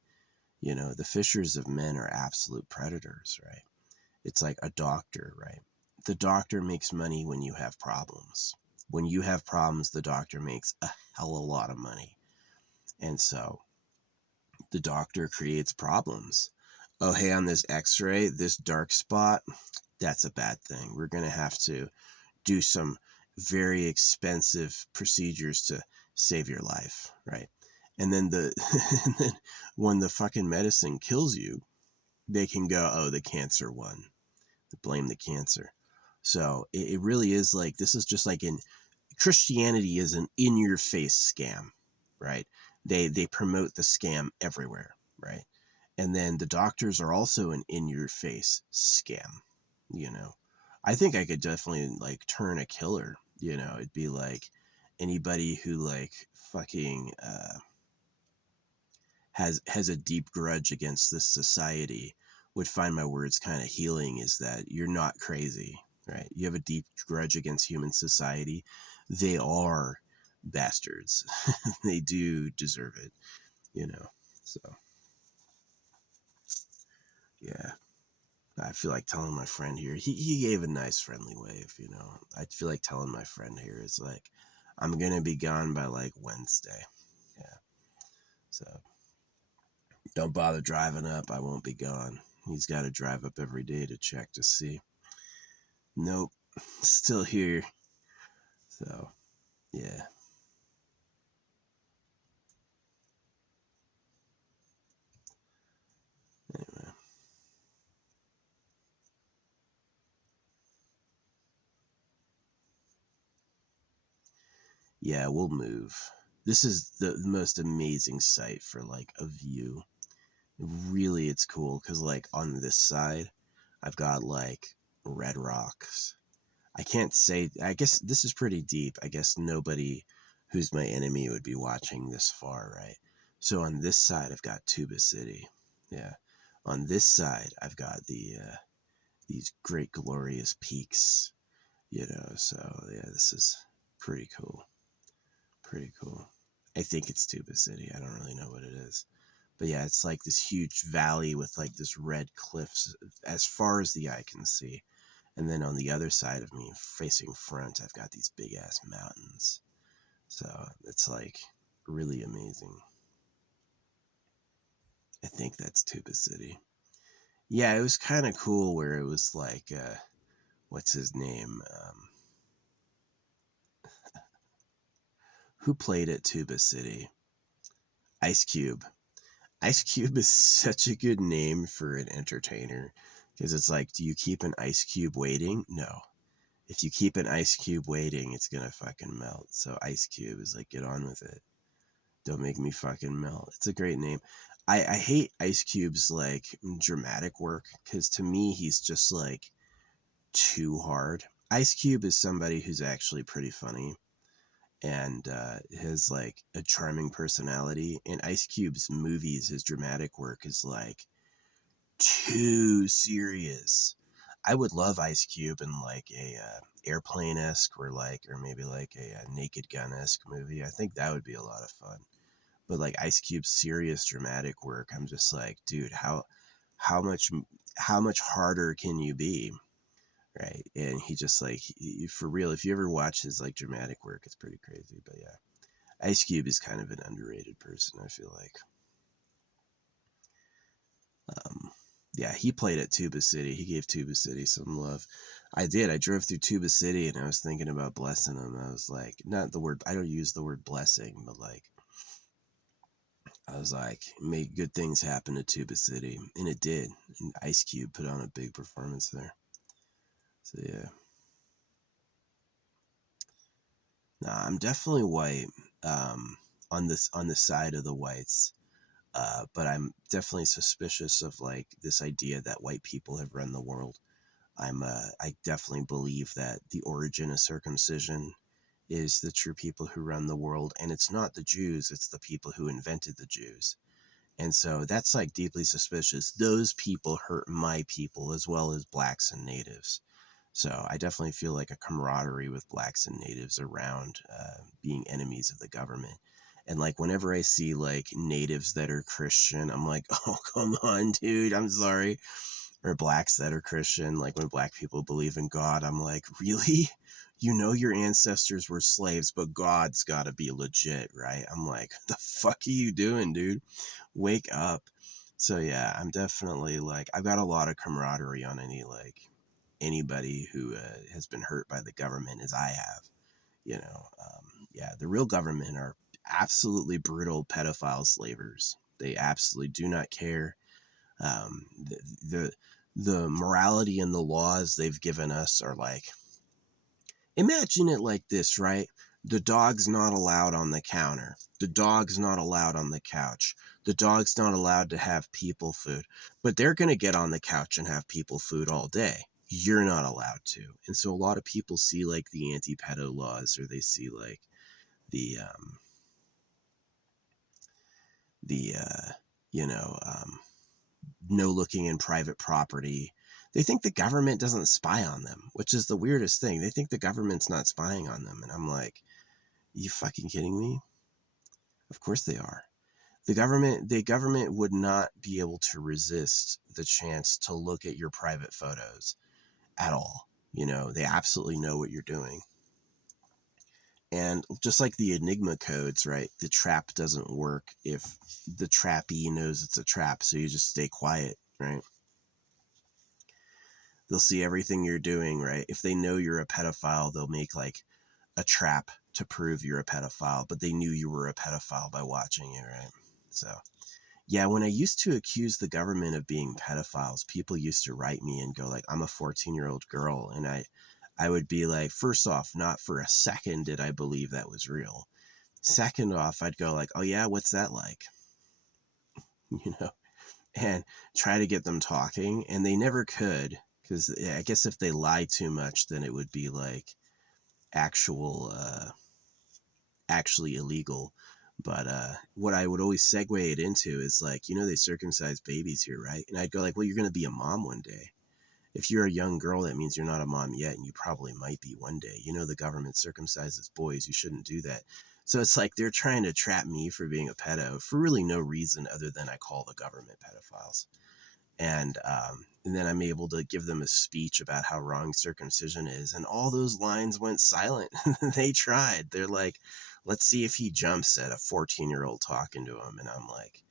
You know, the fishers of men are absolute predators, right? It's like a doctor, right? The doctor makes money when you have problems. When you have problems, the doctor makes a hell of a lot of money. And so the doctor creates problems. Oh, hey, on this x-ray, this dark spot, that's a bad thing. We're going to have to do some very expensive procedures to save your life, right? And then and then when the fucking medicine kills you, they can go, oh, the cancer won. Blame the cancer. So it really is like, this is just like in Christianity is an in your face scam, right? They promote the scam everywhere, right? And then the doctors are also an in your face scam, you know. I think I could definitely like turn a killer, you know. It'd be like anybody who like fucking has a deep grudge against this society would find my words kind of healing, is that you're not crazy, right? You have a deep grudge against human society. They are bastards. They do deserve it, you know. So yeah, I feel like telling my friend here, he gave a nice friendly wave, you know. I feel like telling my friend here is like, I'm gonna be gone by like Wednesday. Yeah, so don't bother driving up. I won't be gone. He's got to drive up every day to check to see. Nope, still here. So, yeah. Anyway, yeah, we'll move. This is the most amazing site for like a view. Really, it's cool because, like, on this side, I've got like red rocks. I can't say, I guess this is pretty deep. I guess nobody who's my enemy would be watching this far, right? So on this side, I've got Tuba City. Yeah. On this side, I've got these great glorious peaks, so yeah, this is pretty cool. Pretty cool. I think it's Tuba City. I don't really know what it is. But yeah, it's like this huge valley with like this red cliffs as far as the eye can see. And then on the other side of me, facing front, I've got these big ass mountains. So it's like really amazing. I think that's Tuba City. Yeah, it was kind of cool where it was like, what's his name? Who played at Tuba City? Ice Cube. Ice Cube is such a good name for an entertainer because it's like, do you keep an ice cube waiting? No. If you keep an ice cube waiting, it's gonna fucking melt. So Ice Cube is like, get on with it. Don't make me fucking melt. It's a great name. I hate Ice Cube's like dramatic work because to me he's just like too hard. Ice Cube is somebody who's actually pretty funny and has like a charming personality. In Ice Cube's movies, his dramatic work is like too serious. I would love Ice Cube in like a airplane esque or maybe like a Naked Gun esque movie. I think that would be a lot of fun. But like Ice Cube's serious dramatic work, I'm just like, dude, how much how much harder can you be, right? And he just like for real. If you ever watch his like dramatic work, it's pretty crazy. But yeah, Ice Cube is kind of an underrated person. I feel like. Um, yeah, he played at Tuba City. He gave Tuba City some love. I did. I drove through Tuba City and I was thinking about blessing him. I was like, not the word, I don't use the word blessing, but like, I was like, make good things happen to Tuba City. And it did. And Ice Cube put on a big performance there. So yeah. Nah, I'm definitely white. On the side of the whites. But I'm definitely suspicious of like this idea that white people have run the world. I definitely believe that the origin of circumcision is the true people who run the world, and it's not the Jews, it's the people who invented the Jews. And so that's like deeply suspicious. Those people hurt my people as well as blacks and natives. So I definitely feel like a camaraderie with blacks and natives around being enemies of the government. And like whenever I see like natives that are Christian, I'm like, oh, come on, dude, I'm sorry. Or blacks that are Christian, like when black people believe in God, I'm like, really? You know your ancestors were slaves, but God's got to be legit, right? I'm like, the fuck are you doing, dude? Wake up. So yeah, I'm definitely like, I've got a lot of camaraderie on anybody who has been hurt by the government as I have. Yeah, the real government are absolutely brutal pedophile slavers. They absolutely do not care. Um, the, the the morality and the laws they've given us are like, imagine it like this, right? The dog's not allowed on the counter. The dog's not allowed on the couch. The dog's not allowed to have people food. But they're going to get on the couch and have people food all day. You're not allowed to. And so a lot of people see like the anti-pedo laws, or they see like the the you know no looking in private property. They think the government doesn't spy on them, which is the weirdest thing. They think the government's not spying on them. And I'm like, you fucking kidding me? Of course they are. The government would not be able to resist the chance to look at your private photos at all. They absolutely know what you're doing. And just like the Enigma codes, right? The trap doesn't work if the trappee knows it's a trap. So you just stay quiet, right? They'll see everything you're doing, right? If they know you're a pedophile, they'll make like a trap to prove you're a pedophile, but they knew you were a pedophile by watching it, right? So, yeah, when I used to accuse the government of being pedophiles, people used to write me and go like, I'm a 14-year-old girl. And I would be like, first off, not for a second did I believe that was real. Second off, I'd go like, oh yeah, what's that like? You know? and try to get them talking, and they never could, because I guess if they lie too much, then it would be like actual actually illegal. But what I would always segue it into is like, they circumcise babies here, right? And I'd go like, well, you're going to be a mom one day. If you're a young girl, that means you're not a mom yet, and you probably might be one day. The government circumcises boys. You shouldn't do that. So it's like they're trying to trap me for being a pedo for really no reason other than I call the government pedophiles. And then I'm able to give them a speech about how wrong circumcision is, and all those lines went silent. They tried. They're like, let's see if he jumps at a 14-year-old talking to him. And I'm like,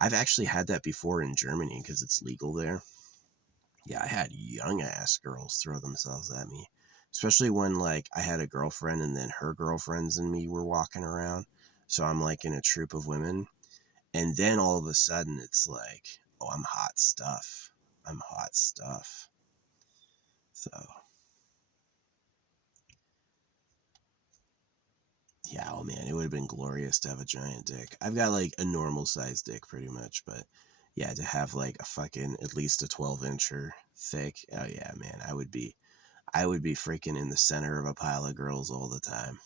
I've actually had that before in Germany because it's legal there. Yeah, I had young ass girls throw themselves at me, especially when like I had a girlfriend and then her girlfriends and me were walking around. So I'm like in a troop of women, and then all of a sudden it's like, oh, I'm hot stuff. I'm hot stuff. So yeah, oh man, it would have been glorious to have a giant dick. I've got like a normal sized dick pretty much, but yeah, to have like a fucking at least a 12-incher thick. Oh yeah, man, I would be freaking in the center of a pile of girls all the time.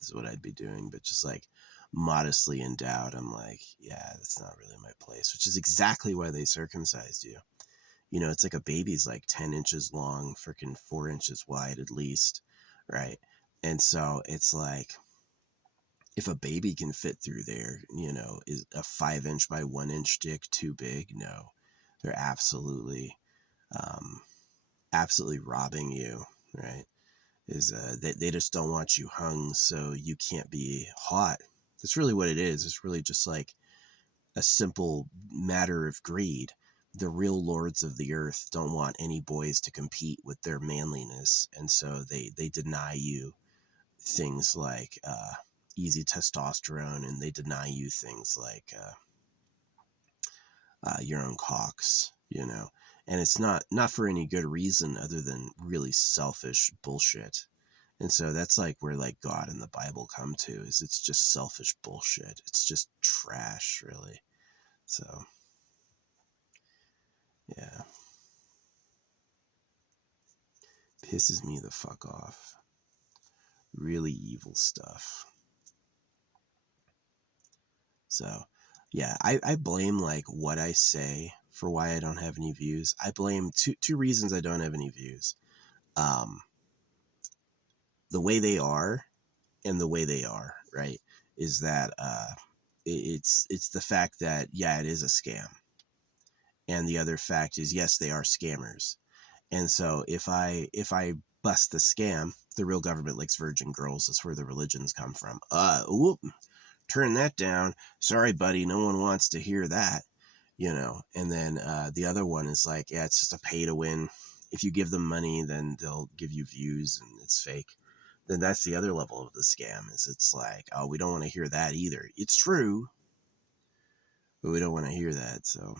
Is what I'd be doing, but just like modestly endowed. I'm like, yeah, that's not really my place, which is exactly why they circumcised you. It's like a baby's like 10 inches long, freaking 4 inches wide at least, right? And so it's like, if a baby can fit through there, is a 5 inch by 1 inch dick too big? No, they're um, absolutely robbing you, right? Is they just don't want you hung so you can't be hot. That's really what it is. It's really just like a simple matter of greed. The real lords of the earth don't want any boys to compete with their manliness, and so they deny you things like easy testosterone, and they deny you things like your own cocks, and it's not for any good reason other than really selfish bullshit. And so that's like where like God and the Bible come to, is it's just selfish bullshit. It's just trash, really. So yeah, pisses me the fuck off. Really evil stuff. So yeah, I blame like what I say for why I don't have any views. I blame two reasons I don't have any views. Um, the way they are and the way they are, right? Is that it's the fact that yeah, it is a scam. And the other fact is yes, they are scammers. And so if I bust the scam, the real government likes virgin girls. That's where the religions come from. Whoop, turn that down. Sorry, buddy, no one wants to hear that. And then the other one is like, yeah, it's just a pay to win. If you give them money, then they'll give you views, and it's fake. Then that's the other level of the scam. Is it's like, oh, we don't want to hear that either. It's true, but we don't want to hear that. So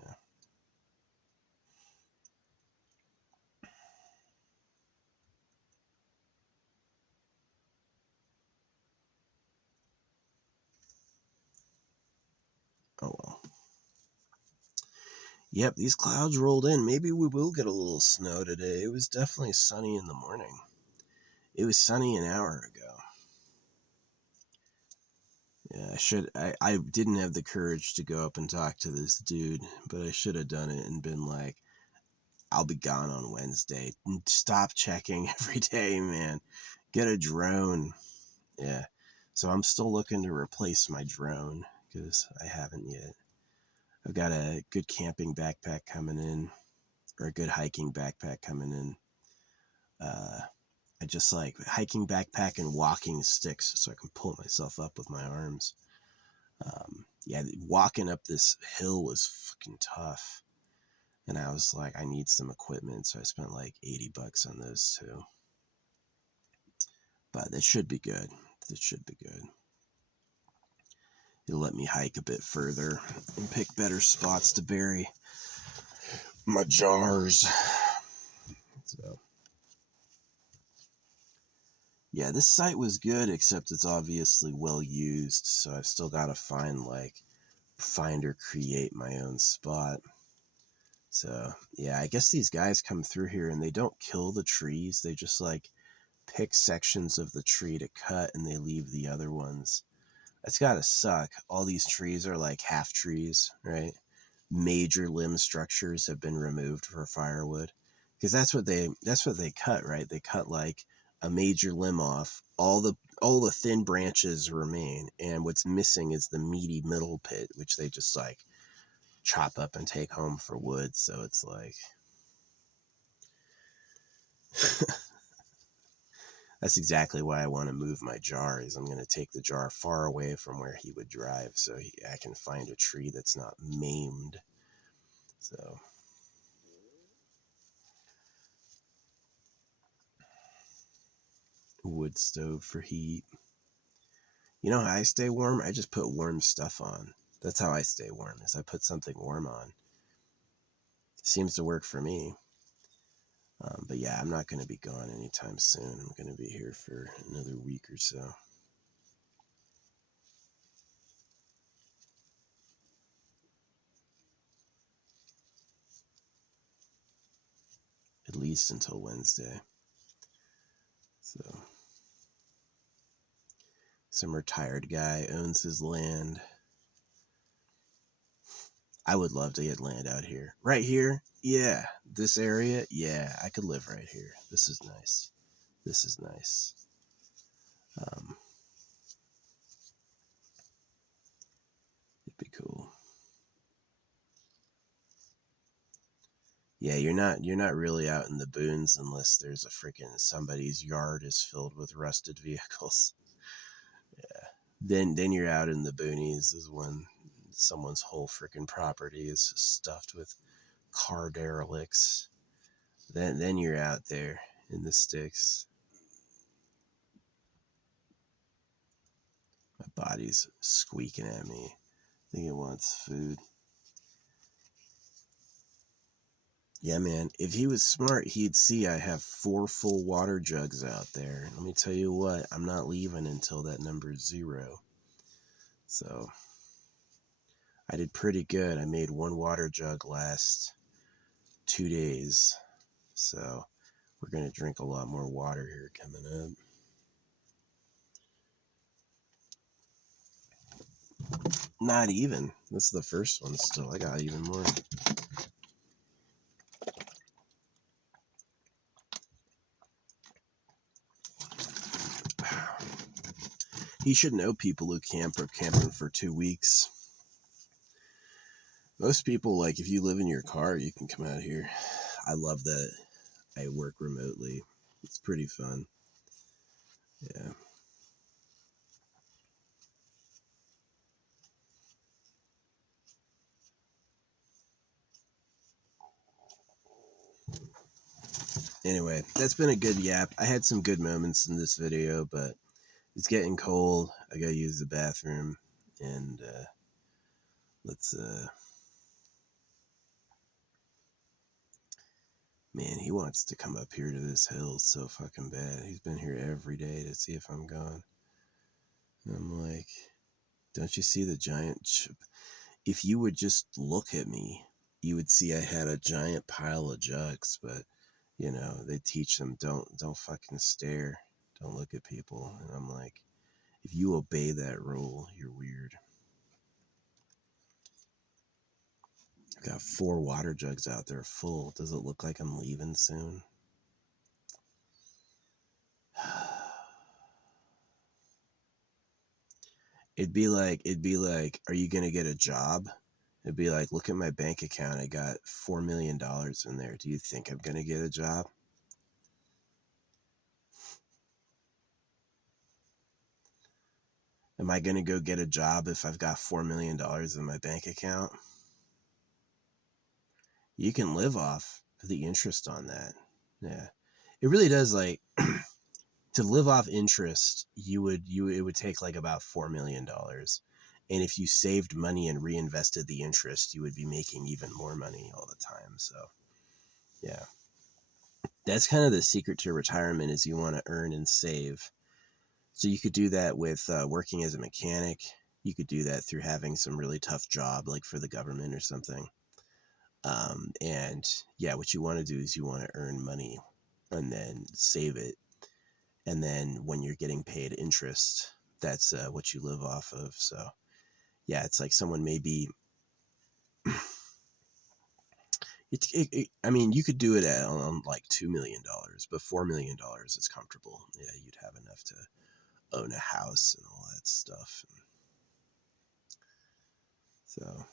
yeah. Oh well. Yep, these clouds rolled in. Maybe we will get a little snow today. It was definitely sunny in the morning. It was sunny an hour ago. Yeah, I didn't have the courage to go up and talk to this dude, but I should have done it and been like, I'll be gone on Wednesday. Stop checking every day, man. Get a drone. Yeah. So I'm still looking to replace my drone because I haven't yet. I've got a good camping backpack coming in, or a good hiking backpack coming in. I just like hiking backpack and walking sticks so I can pull myself up with my arms. Yeah, walking up this hill was fucking tough. And I was like, I need some equipment. So I spent like $80 on those two. But it should be good. It should be good. It'll let me hike a bit further and pick better spots to bury my jars. So yeah, this site was good, except it's obviously well used. So I've still got to find like find or create my own spot. So yeah, I guess these guys come through here and they don't kill the trees. They just like pick sections of the tree to cut and they leave the other ones. That's gotta suck. All these trees are like half trees, right? Major limb structures have been removed for firewood, because that's what they cut, right? They cut like a major limb off. All the thin branches remain, and what's missing is the meaty middle pit, which they just like chop up and take home for wood. So it's like that's exactly why I want to move my jar. Is I'm going to take the jar far away from where he would drive, so I can find a tree that's not maimed. So wood stove for heat. You know how I stay warm? I just put warm stuff on. That's how I stay warm, is I put something warm on. Seems to work for me. But yeah, I'm not going to be gone anytime soon. I'm going to be here for another week or so. At least until Wednesday. So, some retired guy owns his land. I would love to get land out here. Right here? Yeah. This area? Yeah, I could live right here. This is nice. This is nice. It'd be cool. Yeah, you're not really out in the boons unless there's a freaking somebody's yard is filled with rusted vehicles. Yeah. Then you're out in the boonies is when someone's whole freaking property is stuffed with car derelicts. Then you're out there in the sticks. My body's squeaking at me. I think it wants food. Yeah, man. If he was smart, he'd see I have 4 full water jugs out there. Let me tell you what, I'm not leaving until that number's 0. So I did pretty good. I made 1 water jug last 2 days. So we're going to drink a lot more water here coming up. Not even. This is the first one still. I got even more. He should know people who camp are camping for 2 weeks. Most people, like, if you live in your car, you can come out here. I love that I work remotely. It's pretty fun. Yeah. Anyway, that's been a good yap. I had some good moments in this video, but it's getting cold. I gotta use the bathroom, and let's man, he wants to come up here to this hill so fucking bad. He's been here every day to see if I'm gone. And I'm like, don't you see the giant if you would just look at me, you would see I had a giant pile of jugs, but you know, they teach them don't fucking stare. Don't look at people. And I'm like, if you obey that rule, you're weird. I've got 4 water jugs out there full. Does it look like I'm leaving soon? It'd be like, are you gonna get a job? It'd be like, look at my bank account. I got $4 million in there. Do you think I'm gonna get a job? Am I gonna go get a job if I've got $4 million in my bank account? You can live off the interest on that. Yeah. It really does, like, to live off interest, it would take like about $4 million. And if you saved money and reinvested the interest, you would be making even more money all the time. So yeah, that's kind of the secret to retirement, is you want to earn and save. So you could do that with working as a mechanic. You could do that through having some really tough job, like for the government or something. And yeah, what you want to do is you want to earn money and then save it. And then when you're getting paid interest, that's what you live off of. So yeah, it's like someone maybe, I mean, you could do it on like $2 million, but $4 million is comfortable. Yeah, you'd have enough to own a house and all that stuff. So,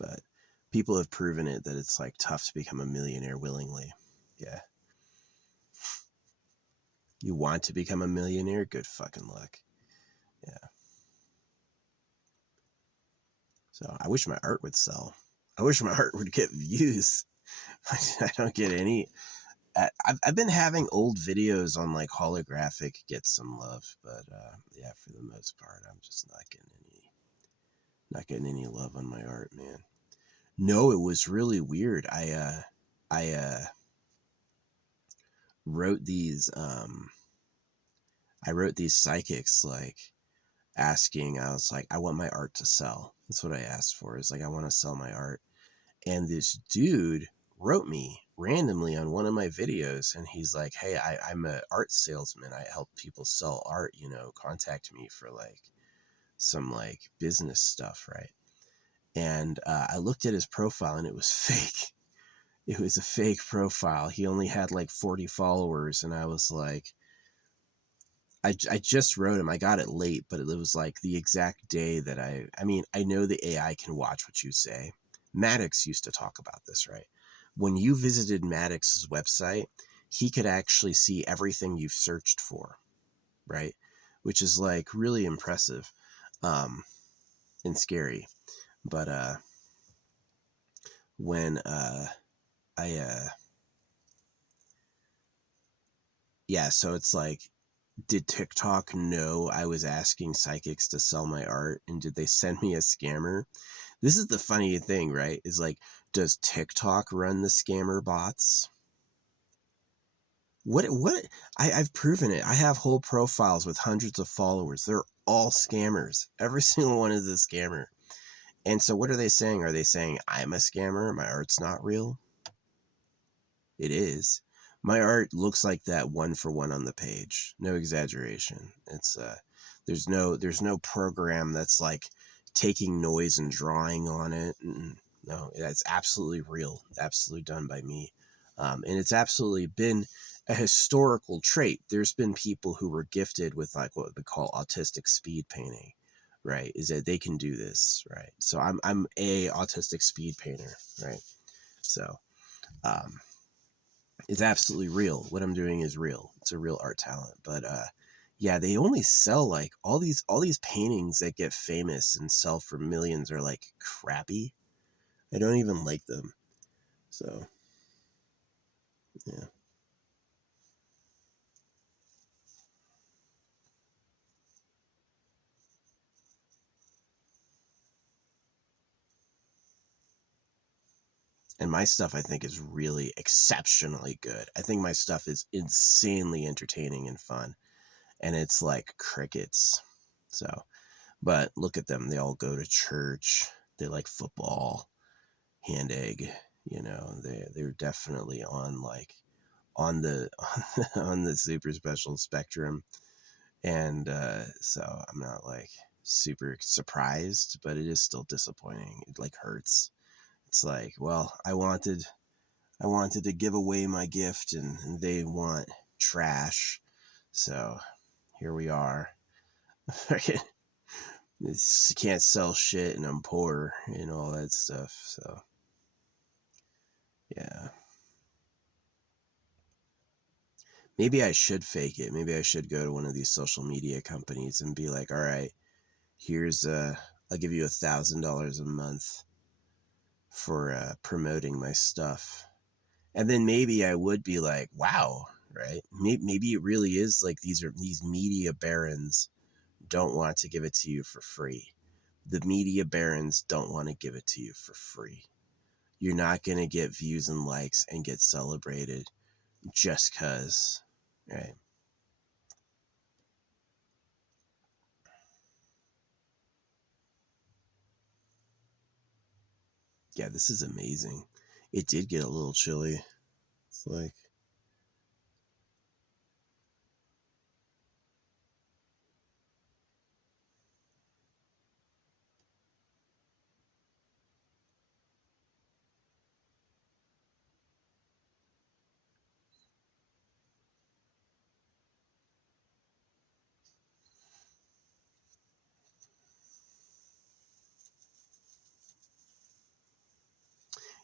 but people have proven it that it's like tough to become a millionaire willingly. Yeah. You want to become a millionaire? Good fucking luck. Yeah. So I wish my art would sell. I wish my art would get views. I don't get any. I've been having old videos on like holographic get some love, but yeah, for the most part, I'm just not getting any love on my art, man. No, it was really weird. I wrote these I wrote these psychics like asking. I was like, I want my art to sell. That's what I asked for. Is like I want to sell my art. And this dude wrote me randomly on one of my videos, and he's like, hey, I'm an art salesman. I help people sell art, you know, contact me for like some like business stuff, right? And I looked at his profile and it was fake. It was a fake profile. He only had like 40 followers, and I was like, I just wrote him. I got it late, but it was like the exact day that I mean, I know the AI can watch what you say. Maddox used to talk about this, right? When you visited Maddox's website, he could actually see everything you've searched for, right? Which is like really impressive, and scary. But when I yeah, so it's like, did TikTok know I was asking psychics to sell my art, and did they send me a scammer? This is the funny thing, right? Is like, does TikTok run the scammer bots? What I've proven it. I have whole profiles with hundreds of followers. They're all scammers. Every single one is a scammer. And so what are they saying? Are they saying I'm a scammer? My art's not real? It is. My art looks like that one for one on the page. No exaggeration. It's there's no program that's like taking noise and drawing on it. No, that's absolutely real. Absolutely done by me. And it's absolutely been a historical trait. There's been people who were gifted with like what we call autistic speed painting, right? Is that they can do this, right? So I'm a autistic speed painter, right? So um it's absolutely real. What I'm doing is real. It's a real art talent. But yeah, they only sell like all these paintings that get famous and sell for millions are like crappy. I don't even like them. So yeah. And my stuff I think is really exceptionally good. I think my stuff is insanely entertaining and fun. And it's like crickets. So but look at them. They all go to church. They like football, hand egg, you know, they're definitely on like on the on the super special spectrum. And so I'm not like super surprised, but it is still disappointing. It like hurts. It's like, well, I wanted to give away my gift, and they want trash. So here we are. It's, can't sell shit and I'm poor and all that stuff. So yeah. Maybe I should fake it. Maybe I should go to one of these social media companies and be like, all right, here's I'll give you $1,000 a month for promoting my stuff. And then maybe I would be like, wow, right? Maybe it really is like these media barons don't want to give it to you for free. The media barons don't want to give it to you for free. You're not going to get views and likes and get celebrated just because, right? Yeah, this is amazing. It did get a little chilly. It's like,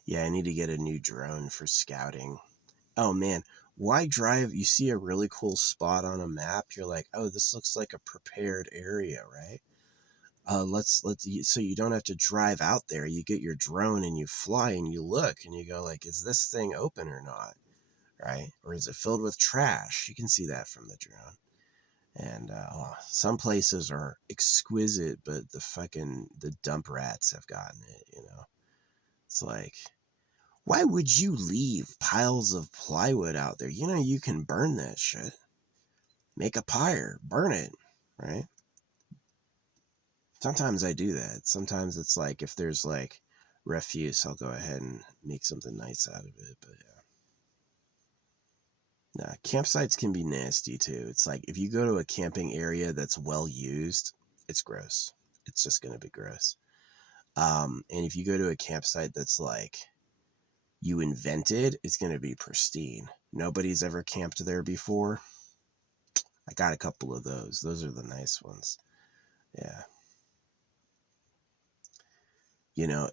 yeah, I need to get a new drone for scouting. Oh man, why drive? You see a really cool spot on a map, you're like, oh, this looks like a prepared area, right? Let's so you don't have to drive out there. You get your drone and you fly and you look and you go like, is this thing open or not, right? Or is it filled with trash? You can see that from the drone. And some places are exquisite, but the dump rats have gotten it. It's like, why would you leave piles of plywood out there? You can burn that shit. Make a pyre, burn it, right? Sometimes I do that. Sometimes it's like if there's like refuse, I'll go ahead and make something nice out of it. But yeah. Nah, campsites can be nasty too. It's like if you go to a camping area that's well used, it's gross. It's just gonna be gross. And if you go to a campsite that's like you invented, it's gonna be pristine. Nobody's ever camped there before. I got a couple of those. Those are the nice ones. Yeah.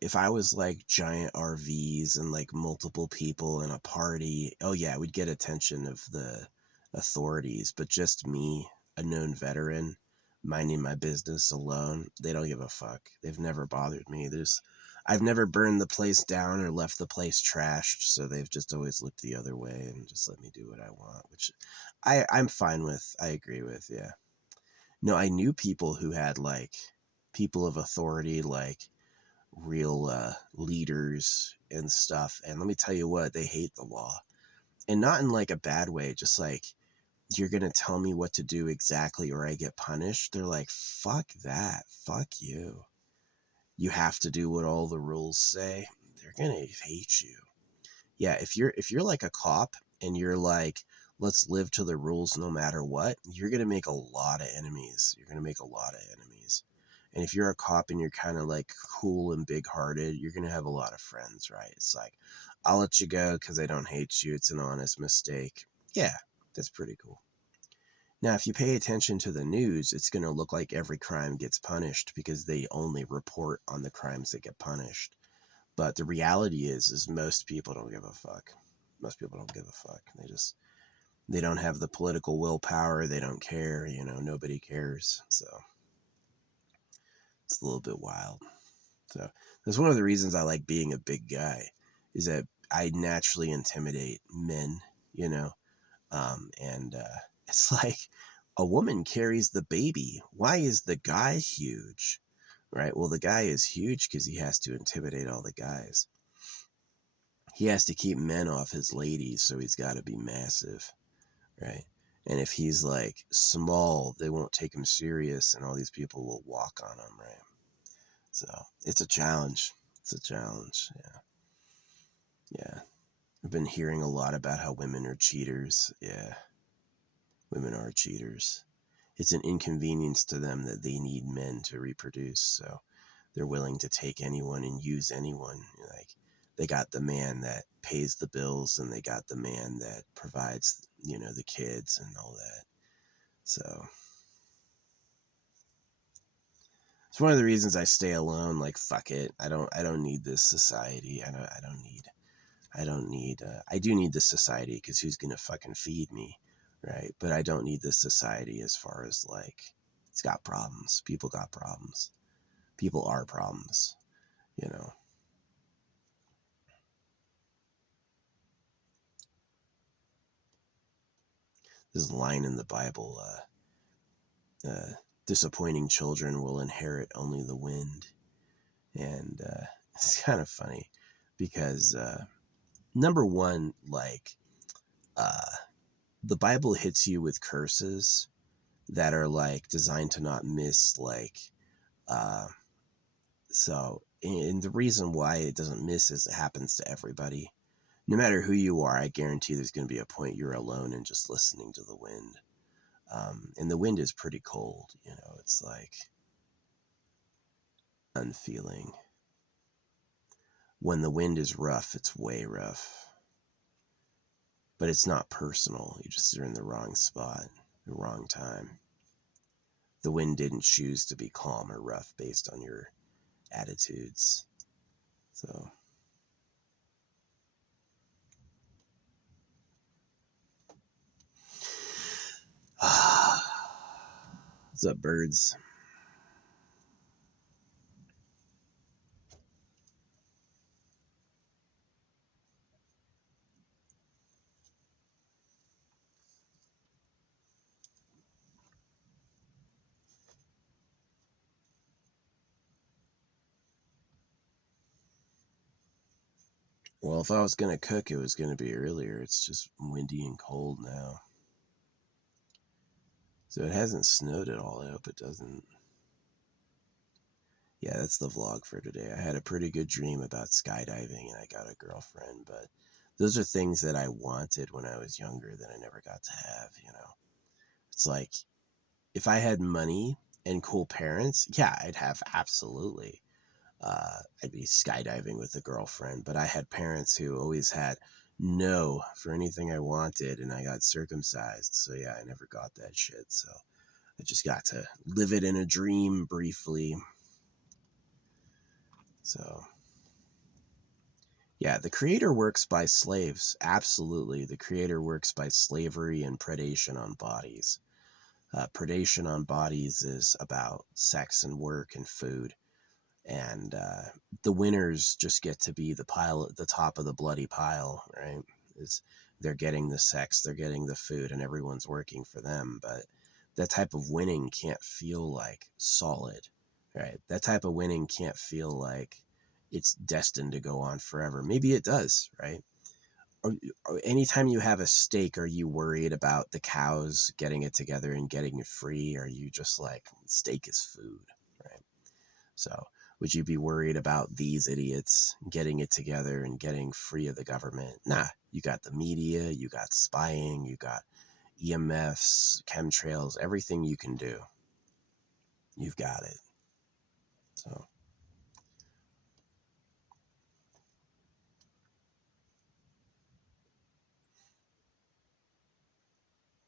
If I was like giant RVs and like multiple people in a party, oh yeah, we'd get attention of the authorities. But just me, a known veteran, minding my business alone, they don't give a fuck. They've never bothered me. I've never burned the place down or left the place trashed, so they've just always looked the other way and just let me do what I want, which I'm fine with. I agree with, yeah. No, I knew people who had like people of authority, like real leaders and stuff. And let me tell you what, they hate the law. And not in like a bad way, just like, you're going to tell me what to do exactly or I get punished. They're like, fuck that. Fuck you. You have to do what all the rules say. They're going to hate you. Yeah, if you're like a cop and you're like, let's live to the rules no matter what, you're going to make a lot of enemies. You're going to make a lot of enemies. And if you're a cop and you're kind of like cool and big hearted, you're going to have a lot of friends, right? It's like, I'll let you go because I don't hate you. It's an honest mistake. Yeah, that's pretty cool. Now, if you pay attention to the news, it's going to look like every crime gets punished because they only report on the crimes that get punished. But the reality is most people don't give a fuck. Most people don't give a fuck. They don't have the political willpower. They don't care. Nobody cares. So it's a little bit wild. So that's one of the reasons I like being a big guy, is that I naturally intimidate men, you know, and it's like a woman carries the baby. Why is the guy huge? Right? Well, the guy is huge because he has to intimidate all the guys. He has to keep men off his ladies, so he's got to be massive, right? And if he's like small, they won't take him serious, and all these people will walk on him, right? So it's a challenge. It's a challenge. Yeah. Yeah. I've been hearing a lot about how women are cheaters. Yeah. Women are cheaters. It's an inconvenience to them that they need men to reproduce. So they're willing to take anyone and use anyone. Like, they got the man that pays the bills and they got the man that provides, the kids and all that. So it's one of the reasons I stay alone. Like, fuck it. I don't need this society. I do need this society because who's going to fucking feed me? Right. But I don't need this society as far as like, it's got problems. People got problems. People are problems, you know. There's a line in the Bible, disappointing children will inherit only the wind. And it's kind of funny because, number one, like, uh, the Bible hits you with curses that are like designed to not miss, like, uh, so And the reason why it doesn't miss is it happens to everybody. No matter who you are, I guarantee there's going to be a point you're alone and just listening to the wind. And the wind is pretty cold, it's like unfeeling. When the wind is rough, it's way rough. But it's not personal. You just are in the wrong spot, the wrong time. The wind didn't choose to be calm or rough based on your attitudes. So, what's up, birds? Well, if I was going to cook, it was going to be earlier. It's just windy and cold now. So it hasn't snowed at all. I hope it doesn't. Yeah, that's the vlog for today. I had a pretty good dream about skydiving and I got a girlfriend, but those are things that I wanted when I was younger that I never got to have, It's like, if I had money and cool parents, yeah, I'd have absolutely. I'd be skydiving with a girlfriend, but I had parents who always had no for anything I wanted, and I got circumcised. So yeah, I never got that shit. So I just got to live it in a dream briefly. So yeah, the creator works by slaves. Absolutely. The creator works by slavery and predation on bodies. Predation on bodies is about sex and work and food. And the winners just get to be the pile at the top of the bloody pile, right? Is they're getting the sex, they're getting the food, and everyone's working for them. But that type of winning can't feel like solid, right? That type of winning can't feel like it's destined to go on forever. Maybe it does, right? Or anytime you have a steak, are you worried about the cows getting it together and getting it free? Or are you just like, steak is food, right? So would you be worried about these idiots getting it together and getting free of the government? Nah, you got the media, you got spying, you got EMFs, chemtrails, everything you can do. You've got it. So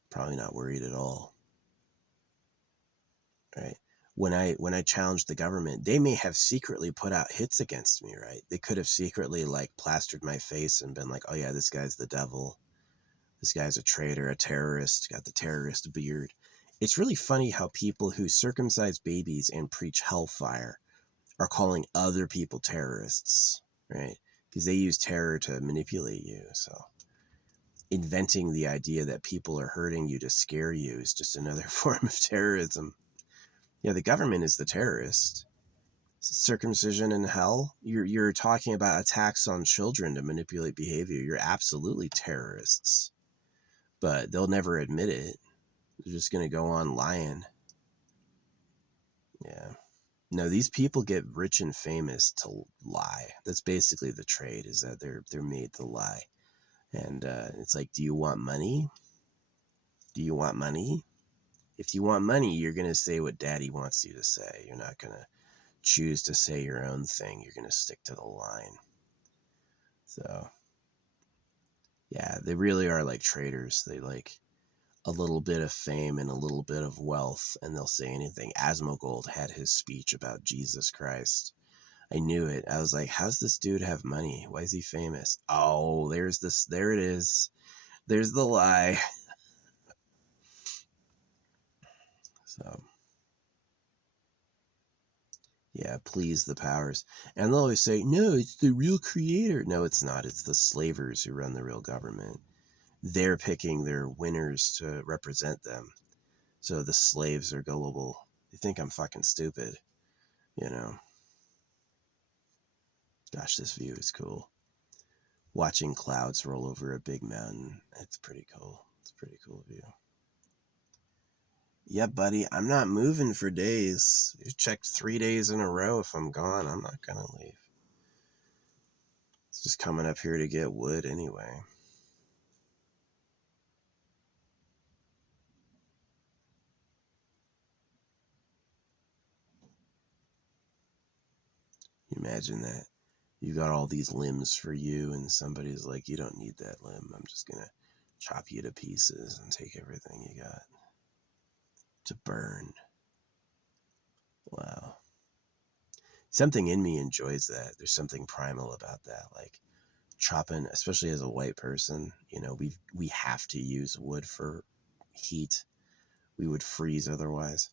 probably not worried at all, right? When I challenged the government, they may have secretly put out hits against me, right? They could have secretly like plastered my face and been like, oh yeah, this guy's the devil. This guy's a traitor, a terrorist, got the terrorist beard. It's really funny how people who circumcise babies and preach hellfire are calling other people terrorists, right? Because they use terror to manipulate you. So inventing the idea that people are hurting you to scare you is just another form of terrorism. Yeah, the government is the terrorist. Circumcision and hell, you're talking about attacks on children to manipulate behavior. You're absolutely terrorists, but they'll never admit it. They're just going to go on lying. Yeah. No, these people get rich and famous to lie. That's basically the trade, is that they're made to lie. And it's like, do you want money? Do you want money? If you want money, you're going to say what daddy wants you to say. You're not going to choose to say your own thing. You're going to stick to the line. So, yeah, they really are like traders. They like a little bit of fame and a little bit of wealth, and they'll say anything. Asmongold had his speech about Jesus Christ. I knew it. I was like, how's this dude have money? Why is he famous? Oh, there's this. There it is. There's the lie. So, yeah, please the powers. And they'll always say, no, it's the real creator. No, it's not. It's the slavers who run the real government. They're picking their winners to represent them. So the slaves are gullible. They think I'm fucking stupid, you know? Gosh, this view is cool. Watching clouds roll over a big mountain. It's pretty cool. It's a pretty cool view. Yeah, buddy, I'm not moving for days. You checked 3 days in a row. If I'm gone, I'm not gonna leave. It's just coming up here to get wood anyway. You imagine that. You got all these limbs for you, and somebody's like, you don't need that limb. I'm just gonna chop you to pieces and take everything you got to burn. Wow. Something in me enjoys that. There's something primal about that. Like chopping, especially as a white person, we have to use wood for heat. We would freeze otherwise.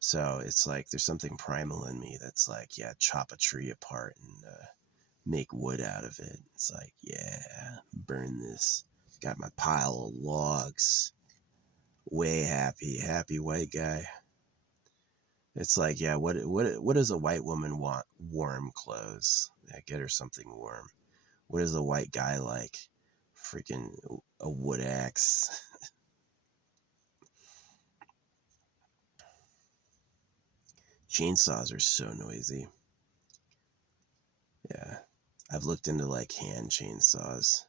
So it's like there's something primal in me that's like, yeah, chop a tree apart and make wood out of it. It's like, yeah, burn this. Got my pile of logs. Way happy white guy. It's like, yeah, what does a white woman want? Warm clothes. Yeah, get her something warm. What is a white guy like? Freaking a wood axe. Chainsaws are so noisy. Yeah. I've looked into like hand chainsaws,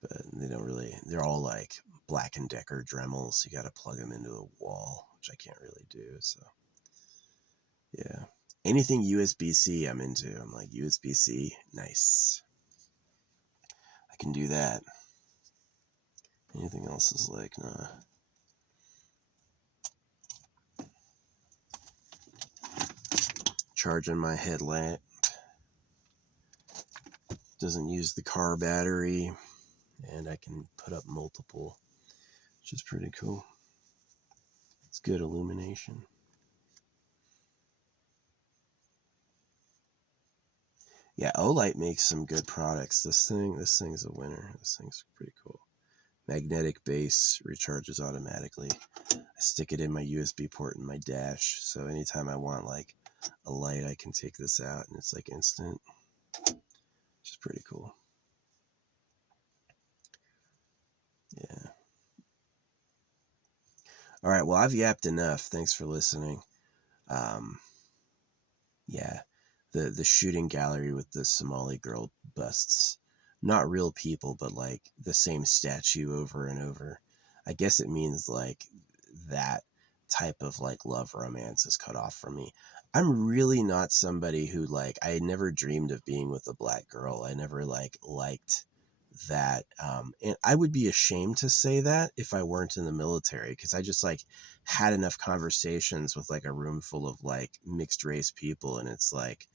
but they don't really, they're all like Black and Decker Dremels. You got to plug them into a wall, which I can't really do. So, yeah. Anything USB-C I'm into. I'm like, USB-C, nice. I can do that. Anything else is like, nah. Charging my headlamp. Doesn't use the car battery. And I can put up multiple, which is pretty cool. It's good illumination. Yeah, Olight makes some good products. This thing's a winner. This thing's pretty cool. Magnetic base, recharges automatically. I stick it in my USB port in my dash, so anytime I want like a light, I can take this out and it's like instant, which is pretty cool. Yeah. All right, well, I've yapped enough. Thanks for listening. Um, yeah, the shooting gallery with the Somali girl busts, not real people, but like the same statue over and over. I guess it means like that type of like love romance is cut off from me. I'm really not somebody who like, I never dreamed of being with a black girl. I never like liked that. And I would be ashamed to say that if I weren't in the military, because I just like had enough conversations with like a room full of like mixed race people, and it's like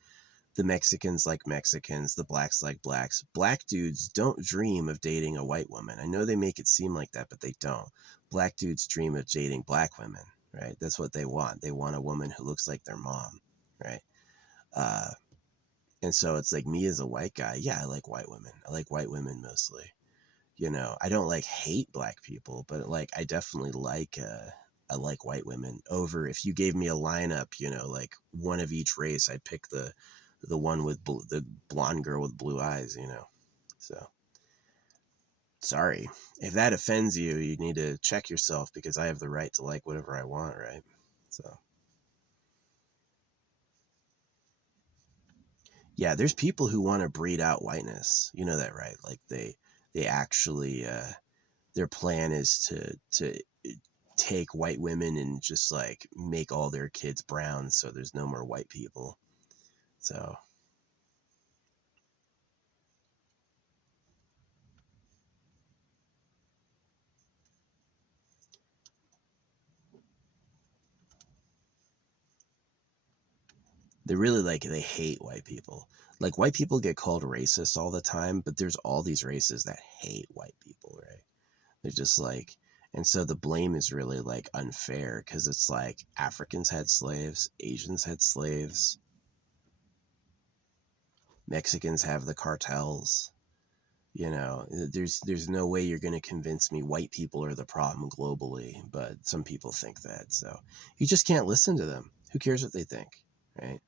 the Mexicans like Mexicans, the blacks like blacks. Black dudes don't dream of dating a white woman. I know they make it seem like that, but they don't. Black dudes dream of dating black women, right? That's what they want. They want a woman who looks like their mom, right? Uh, and so it's like me as a white guy, yeah, I like white women. I like white women mostly. I don't like hate black people, but like I definitely like I like white women over. If you gave me a lineup, like one of each race, I'd pick the one with the blonde girl with blue eyes. So sorry if that offends you. You need to check yourself, because I have the right to like whatever I want, right? So yeah, there's people who want to breed out whiteness. You know that, right? Like they actually their plan is to take white women and just like make all their kids brown, so there's no more white people. So they hate white people. Like white people get called racist all the time, but there's all these races that hate white people, right? They're just like, and so the blame is really like unfair, because it's like Africans had slaves, Asians had slaves, Mexicans have the cartels. There's no way you're going to convince me white people are the problem globally, but some people think that. So you just can't listen to them. Who cares what they think, right?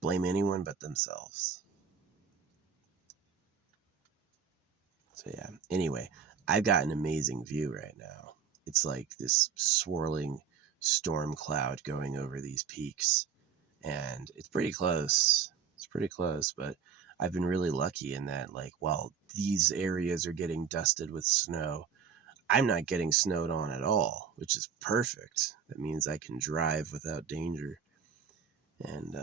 Blame anyone but themselves. So yeah, anyway, I've got an amazing view right now. It's like this swirling storm cloud going over these peaks, and it's pretty close. It's pretty close, but I've been really lucky in that, like, while these areas are getting dusted with snow, I'm not getting snowed on at all, which is perfect. That means I can drive without danger. And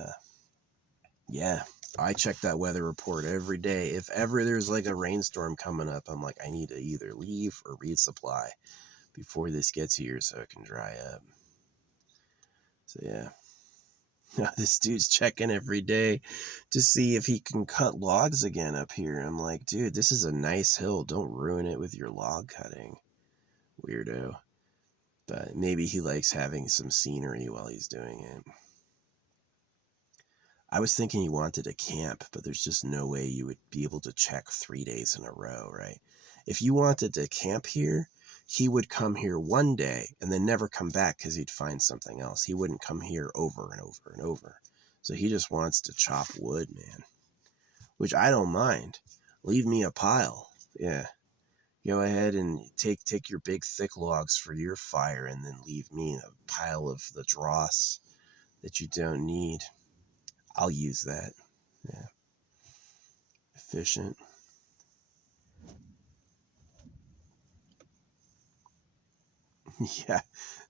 yeah, I check that weather report every day. If ever there's like a rainstorm coming up, I'm like, I need to either leave or resupply before this gets here so it can dry up. So yeah. This dude's checking every day to see if he can cut logs again up here. I'm like, dude, this is a nice hill. Don't ruin it with your log cutting. Weirdo. But maybe he likes having some scenery while he's doing it. I was thinking he wanted to camp, but there's just no way you would be able to check 3 days in a row, right? If you wanted to camp here, he would come here one day and then never come back because he'd find something else. He wouldn't come here over and over and over. So he just wants to chop wood, man, which I don't mind. Leave me a pile. Yeah. Go ahead and take your big thick logs for your fire and then leave me a pile of the dross that you don't need. I'll use that. Yeah. Efficient. Yeah.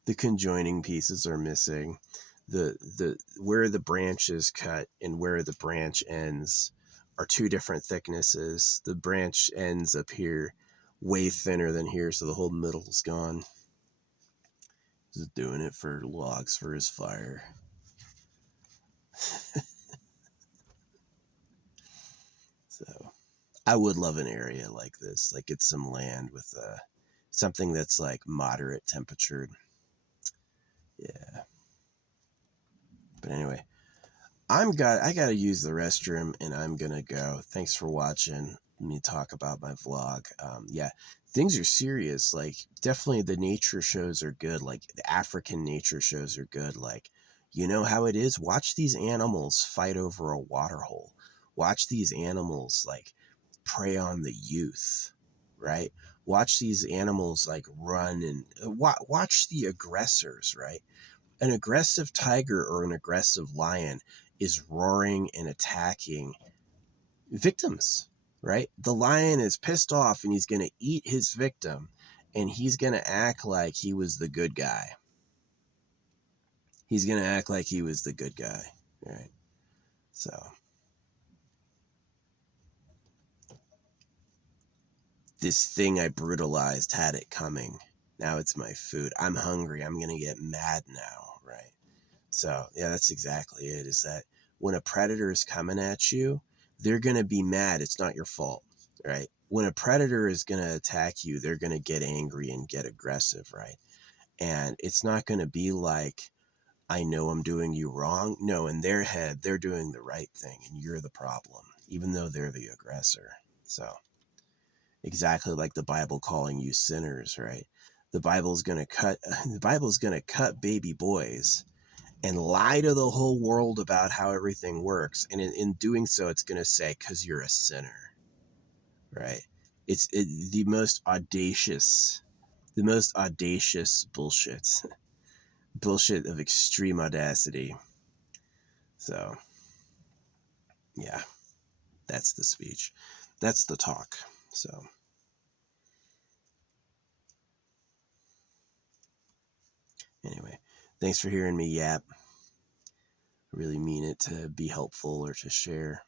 The conjoining pieces are missing. The where the branches cut and where the branch ends are two different thicknesses. The branch ends up here way thinner than here, so the whole middle's gone. Just doing it for logs for his fire. So I would love an area like this, like get some land with something that's like moderate temperatured. Yeah. But anyway, I gotta use the restroom and I'm gonna go. Thanks for watching me talk about my vlog. Yeah, things are serious. Like definitely the nature shows are good. Like the African nature shows are good. Like, you know how it is? Watch these animals fight over a water hole. Watch these animals like prey on the youth, right? Watch these animals like run and watch the aggressors, right? An aggressive tiger or an aggressive lion is roaring and attacking victims, right? The lion is pissed off and he's going to eat his victim and he's going to act like he was the good guy. He's going to act like he was the good guy, right? So this thing I brutalized had it coming. Now it's my food. I'm hungry. I'm going to get mad now, right? So, yeah, that's exactly it, is that when a predator is coming at you, they're going to be mad. It's not your fault, right? When a predator is going to attack you, they're going to get angry and get aggressive, right? And it's not going to be like, I know I'm doing you wrong. No, in their head, they're doing the right thing and you're the problem, even though they're the aggressor. So, exactly like the Bible calling you sinners, right? The Bible's going to cut baby boys and lie to the whole world about how everything works. And in doing so, it's going to say, because you're a sinner, right? It's the most audacious bullshit, bullshit of extreme audacity. So, yeah, that's the speech. That's the talk. So, anyway, thanks for hearing me yap. I really mean it to be helpful or to share.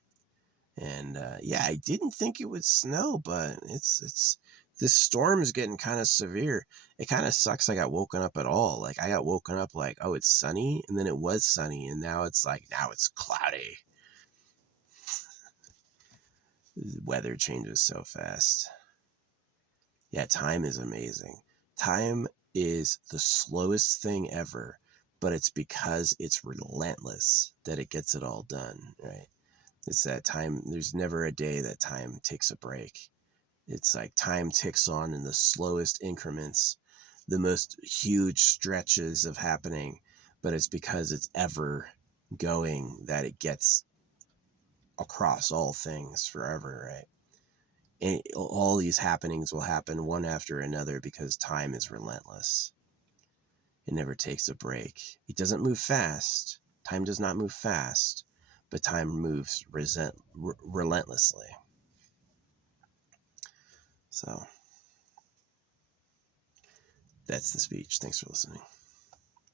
And yeah, I didn't think it would snow, but it's this storm is getting kind of severe. It kind of sucks I got woken up at all. Like I got woken up like, oh, it's sunny, and then it was sunny, and now it's cloudy. The weather changes so fast. Yeah, time is amazing. Time is the slowest thing ever, but it's because it's relentless that it gets it all done, right? It's that time, there's never a day that time takes a break. It's like time ticks on in the slowest increments, the most huge stretches of happening, but it's because it's ever going that it gets across all things forever, right? And all these happenings will happen one after another because time is relentless. It never takes a break. It doesn't move fast. Time does not move fast, but time moves relentlessly. So that's the speech. Thanks for listening.